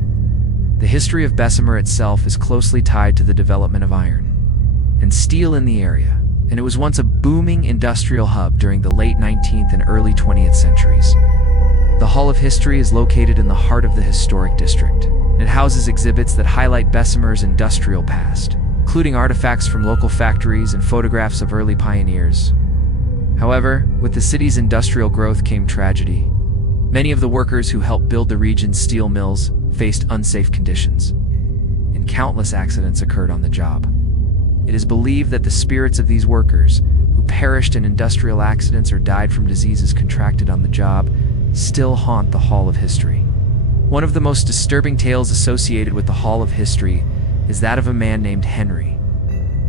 The history of Bessemer itself is closely tied to the development of iron and steel in the area, and it was once a booming industrial hub during the late 19th and early 20th centuries. The Hall of History is located in the heart of the historic district. It houses exhibits that highlight Bessemer's industrial past, including artifacts from local factories and photographs of early pioneers. However, with the city's industrial growth came tragedy. Many of the workers who helped build the region's steel mills faced unsafe conditions, and countless accidents occurred on the job. It is believed that the spirits of these workers, who perished in industrial accidents or died from diseases contracted on the job, still haunt the Hall of History. One of the most disturbing tales associated with the Hall of History is that of a man named Henry,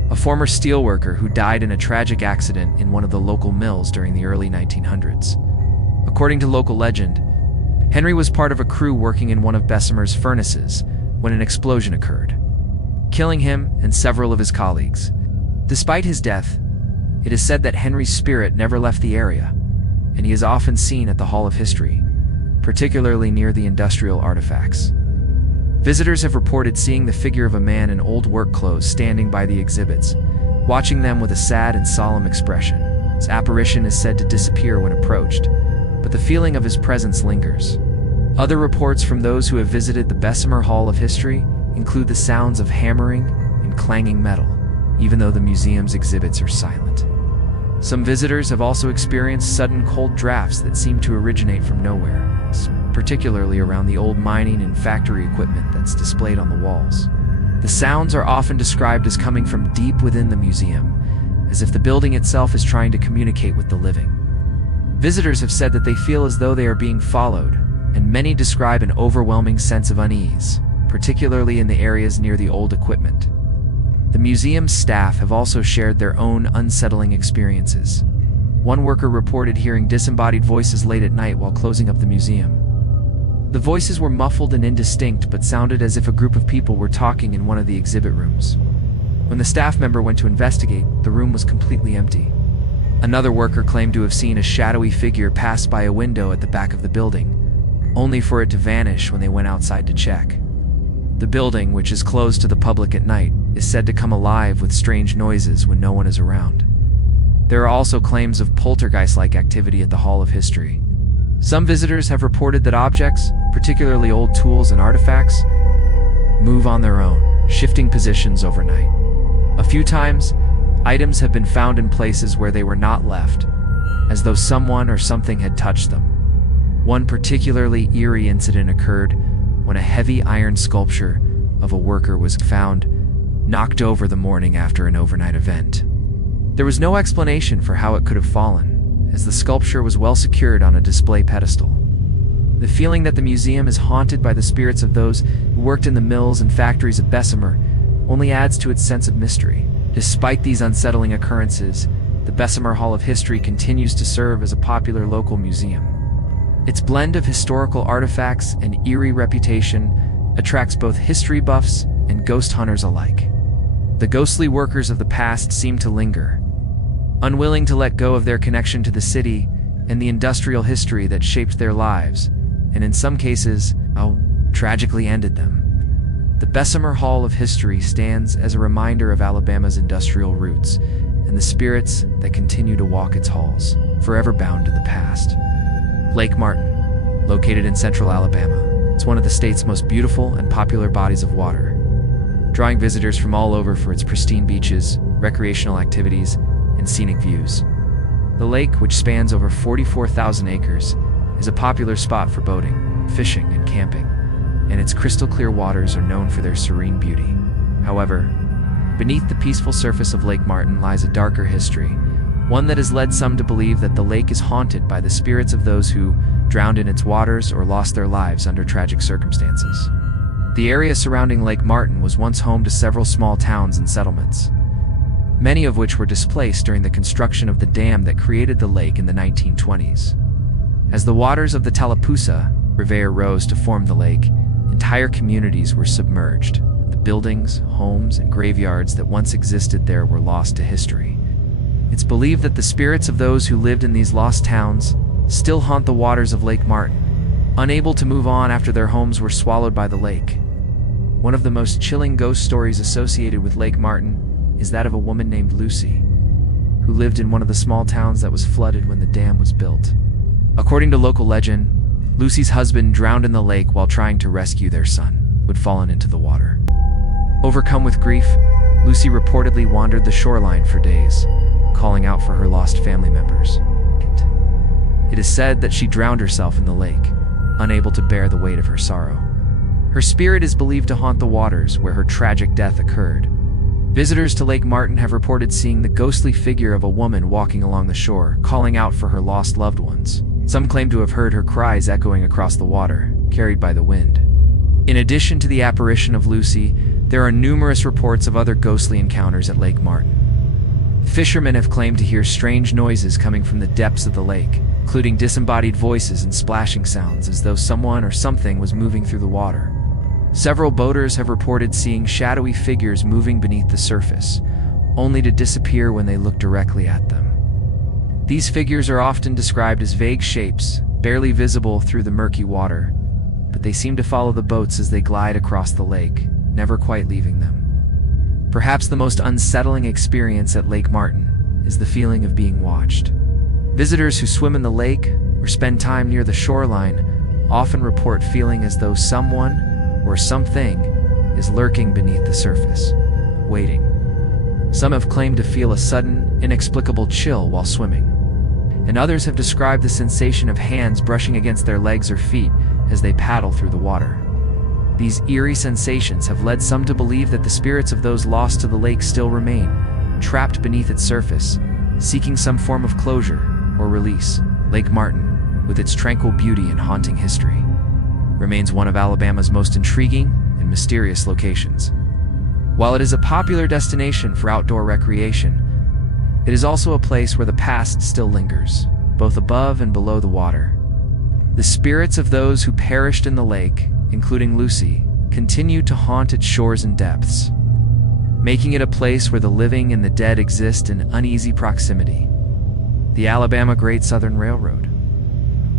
a former steelworker who died in a tragic accident in one of the local mills during the early 1900s. According to local legend, Henry was part of a crew working in one of Bessemer's furnaces when an explosion occurred, killing him and several of his colleagues. Despite his death, it is said that Henry's spirit never left the area, and he is often seen at the Hall of History, particularly near the industrial artifacts. Visitors have reported seeing the figure of a man in old work clothes standing by the exhibits, watching them with a sad and solemn expression. His apparition is said to disappear when approached, but the feeling of his presence lingers. Other reports from those who have visited the Bessemer Hall of History include the sounds of hammering and clanging metal, even though the museum's exhibits are silent. Some visitors have also experienced sudden cold drafts that seem to originate from nowhere, particularly around the old mining and factory equipment that's displayed on the walls. The sounds are often described as coming from deep within the museum, as if the building itself is trying to communicate with the living. Visitors have said that they feel as though they are being followed, and many describe an overwhelming sense of unease, particularly in the areas near the old equipment. The museum's staff have also shared their own unsettling experiences. One worker reported hearing disembodied voices late at night while closing up the museum. The voices were muffled and indistinct, but sounded as if a group of people were talking in one of the exhibit rooms. When the staff member went to investigate, the room was completely empty. Another worker claimed to have seen a shadowy figure pass by a window at the back of the building, only for it to vanish when they went outside to check. The building, which is closed to the public at night, is said to come alive with strange noises when no one is around. There are also claims of poltergeist-like activity at the Hall of History. Some visitors have reported that objects, particularly old tools and artifacts, move on their own, shifting positions overnight. A few times, items have been found in places where they were not left, as though someone or something had touched them. One particularly eerie incident occurred when a heavy iron sculpture of a worker was found knocked over the morning after an overnight event. There was no explanation for how it could have fallen, as the sculpture was well secured on a display pedestal. The feeling that the museum is haunted by the spirits of those who worked in the mills and factories of Bessemer only adds to its sense of mystery. Despite these unsettling occurrences, the Bessemer Hall of History continues to serve as a popular local museum. Its blend of historical artifacts and eerie reputation attracts both history buffs and ghost hunters alike. The ghostly workers of the past seem to linger, unwilling to let go of their connection to the city and the industrial history that shaped their lives, and in some cases, tragically ended them. The Bessemer Hall of History stands as a reminder of Alabama's industrial roots and the spirits that continue to walk its halls, forever bound to the past. Lake Martin, located in central Alabama, it's one of the state's most beautiful and popular bodies of water, drawing visitors from all over for its pristine beaches, recreational activities, and scenic views. The lake, which spans over 44,000 acres, is a popular spot for boating, fishing, and camping, and its crystal-clear waters are known for their serene beauty. However, beneath the peaceful surface of Lake Martin lies a darker history, one that has led some to believe that the lake is haunted by the spirits of those who drowned in its waters or lost their lives under tragic circumstances. The area surrounding Lake Martin was once home to several small towns and settlements, many of which were displaced during the construction of the dam that created the lake in the 1920s. As the waters of the Tallapoosa River rose to form the lake, entire communities were submerged. The buildings, homes, and graveyards that once existed there were lost to history. It's believed that the spirits of those who lived in these lost towns still haunt the waters of Lake Martin, unable to move on after their homes were swallowed by the lake. One of the most chilling ghost stories associated with Lake Martin is that of a woman named Lucy, who lived in one of the small towns that was flooded when the dam was built. According to local legend, Lucy's husband drowned in the lake while trying to rescue their son, who had fallen into the water. Overcome with grief, Lucy reportedly wandered the shoreline for days, calling out for her lost family members. It is said that she drowned herself in the lake, unable to bear the weight of her sorrow. Her spirit is believed to haunt the waters where her tragic death occurred. Visitors to Lake Martin have reported seeing the ghostly figure of a woman walking along the shore, calling out for her lost loved ones. Some claim to have heard her cries echoing across the water, carried by the wind. In addition to the apparition of Lucy, there are numerous reports of other ghostly encounters at Lake Martin. Fishermen have claimed to hear strange noises coming from the depths of the lake, including disembodied voices and splashing sounds as though someone or something was moving through the water. Several boaters have reported seeing shadowy figures moving beneath the surface, only to disappear when they look directly at them. These figures are often described as vague shapes, barely visible through the murky water, but they seem to follow the boats as they glide across the lake, never quite leaving them. Perhaps the most unsettling experience at Lake Martin is the feeling of being watched. Visitors who swim in the lake or spend time near the shoreline often report feeling as though someone or something is lurking beneath the surface, waiting. Some have claimed to feel a sudden, inexplicable chill while swimming, and others have described the sensation of hands brushing against their legs or feet as they paddle through the water. These eerie sensations have led some to believe that the spirits of those lost to the lake still remain, trapped beneath its surface, seeking some form of closure or release. Lake Martin, with its tranquil beauty and haunting history, remains one of Alabama's most intriguing and mysterious locations. While it is a popular destination for outdoor recreation, it is also a place where the past still lingers, both above and below the water. The spirits of those who perished in the lake, including Lucy, continue to haunt its shores and depths, making it a place where the living and the dead exist in uneasy proximity. The Alabama Great Southern Railroad,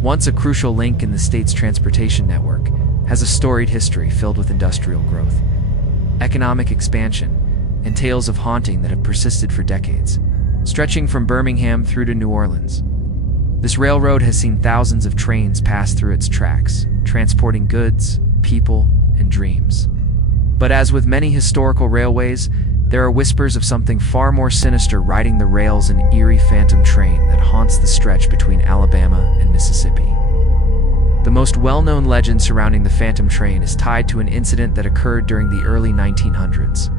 once a crucial link in the state's transportation network, has a storied history filled with industrial growth, economic expansion, and tales of haunting that have persisted for decades, stretching from Birmingham through to New Orleans. This railroad has seen thousands of trains pass through its tracks, transporting goods, people, and dreams. But as with many historical railways, there are whispers of something far more sinister riding the rails, an eerie phantom train that haunts the stretch between Alabama and Mississippi. The most well-known legend surrounding the phantom train is tied to an incident that occurred during the early 1900s.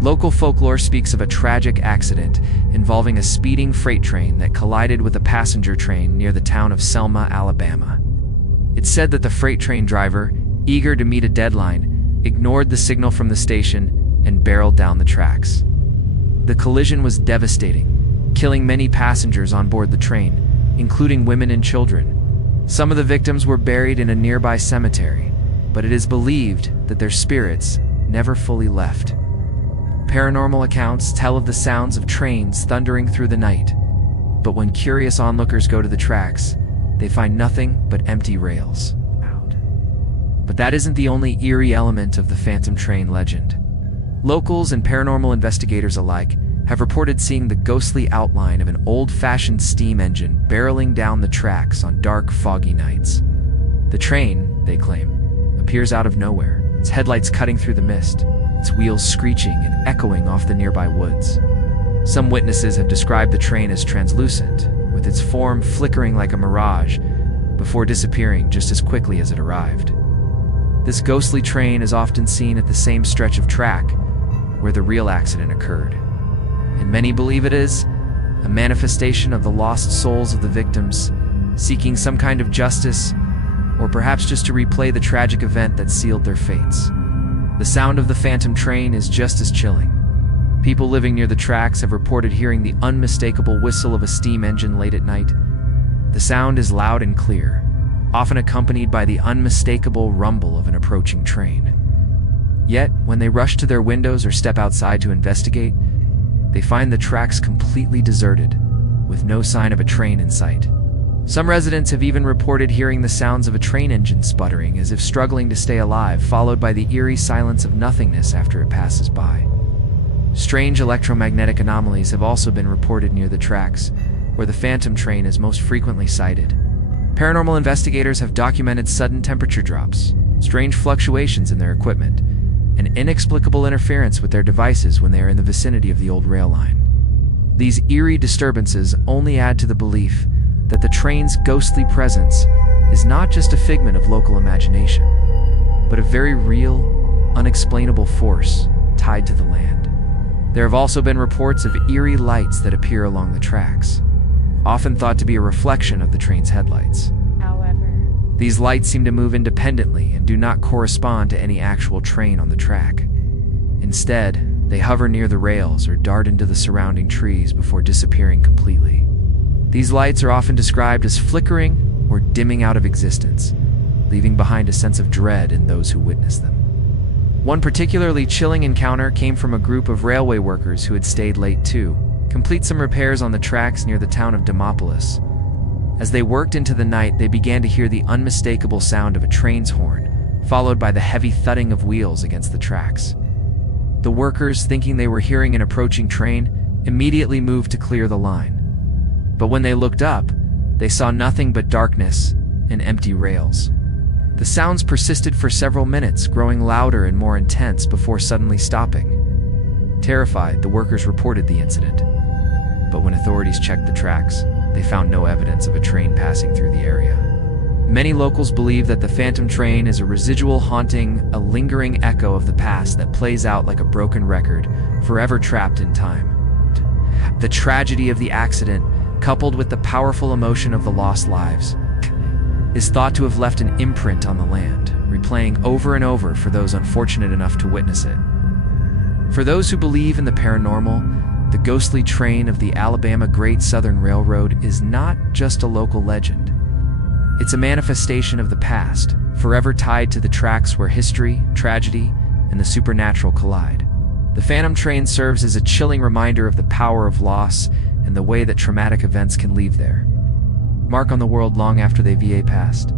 Local folklore speaks of a tragic accident involving a speeding freight train that collided with a passenger train near the town of Selma, Alabama. It's said that the freight train driver, eager to meet a deadline, ignored the signal from the station and barreled down the tracks. The collision was devastating, killing many passengers on board the train, including women and children. Some of the victims were buried in a nearby cemetery, but it is believed that their spirits never fully left. Paranormal accounts tell of the sounds of trains thundering through the night, but when curious onlookers go to the tracks, they find nothing but empty rails. But that isn't the only eerie element of the phantom train legend. Locals and paranormal investigators alike have reported seeing the ghostly outline of an old-fashioned steam engine barreling down the tracks on dark, foggy nights. The train, they claim, appears out of nowhere, its headlights cutting through the mist, its wheels screeching and echoing off the nearby woods. Some witnesses have described the train as translucent, with its form flickering like a mirage before disappearing just as quickly as it arrived. This ghostly train is often seen at the same stretch of track where the real accident occurred, and many believe it is a manifestation of the lost souls of the victims, seeking some kind of justice, or perhaps just to replay the tragic event that sealed their fates. The sound of the phantom train is just as chilling. People living near the tracks have reported hearing the unmistakable whistle of a steam engine late at night. The sound is loud and clear, often accompanied by the unmistakable rumble of an approaching train. Yet, when they rush to their windows or step outside to investigate, they find the tracks completely deserted, with no sign of a train in sight. Some residents have even reported hearing the sounds of a train engine sputtering as if struggling to stay alive, followed by the eerie silence of nothingness after it passes by. Strange electromagnetic anomalies have also been reported near the tracks, where the phantom train is most frequently sighted. Paranormal investigators have documented sudden temperature drops, strange fluctuations in their equipment, and inexplicable interference with their devices when they are in the vicinity of the old rail line. These eerie disturbances only add to the belief that the train's ghostly presence is not just a figment of local imagination, but a very real, unexplainable force tied to the land. There have also been reports of eerie lights that appear along the tracks, often thought to be a reflection of the train's headlights. However, these lights seem to move independently and do not correspond to any actual train on the track. Instead, they hover near the rails or dart into the surrounding trees before disappearing completely. These lights are often described as flickering or dimming out of existence, leaving behind a sense of dread in those who witness them. One particularly chilling encounter came from a group of railway workers who had stayed late to complete some repairs on the tracks near the town of Demopolis. As they worked into the night, they began to hear the unmistakable sound of a train's horn, followed by the heavy thudding of wheels against the tracks. The workers, thinking they were hearing an approaching train, immediately moved to clear the line. But when they looked up, they saw nothing but darkness and empty rails. The sounds persisted for several minutes, growing louder and more intense before suddenly stopping. Terrified, the workers reported the incident. But when authorities checked the tracks, they found no evidence of a train passing through the area. Many locals believe that the phantom train is a residual haunting, a lingering echo of the past that plays out like a broken record, forever trapped in time. The tragedy of the accident, coupled with the powerful emotion of the lost lives, is thought to have left an imprint on the land, replaying over and over for those unfortunate enough to witness it. For those who believe in the paranormal, the ghostly train of the Alabama Great Southern Railroad is not just a local legend. It's a manifestation of the past, forever tied to the tracks where history, tragedy, and the supernatural collide. The phantom train serves as a chilling reminder of the power of loss and the way that traumatic events can leave their mark on the world long after they've passed.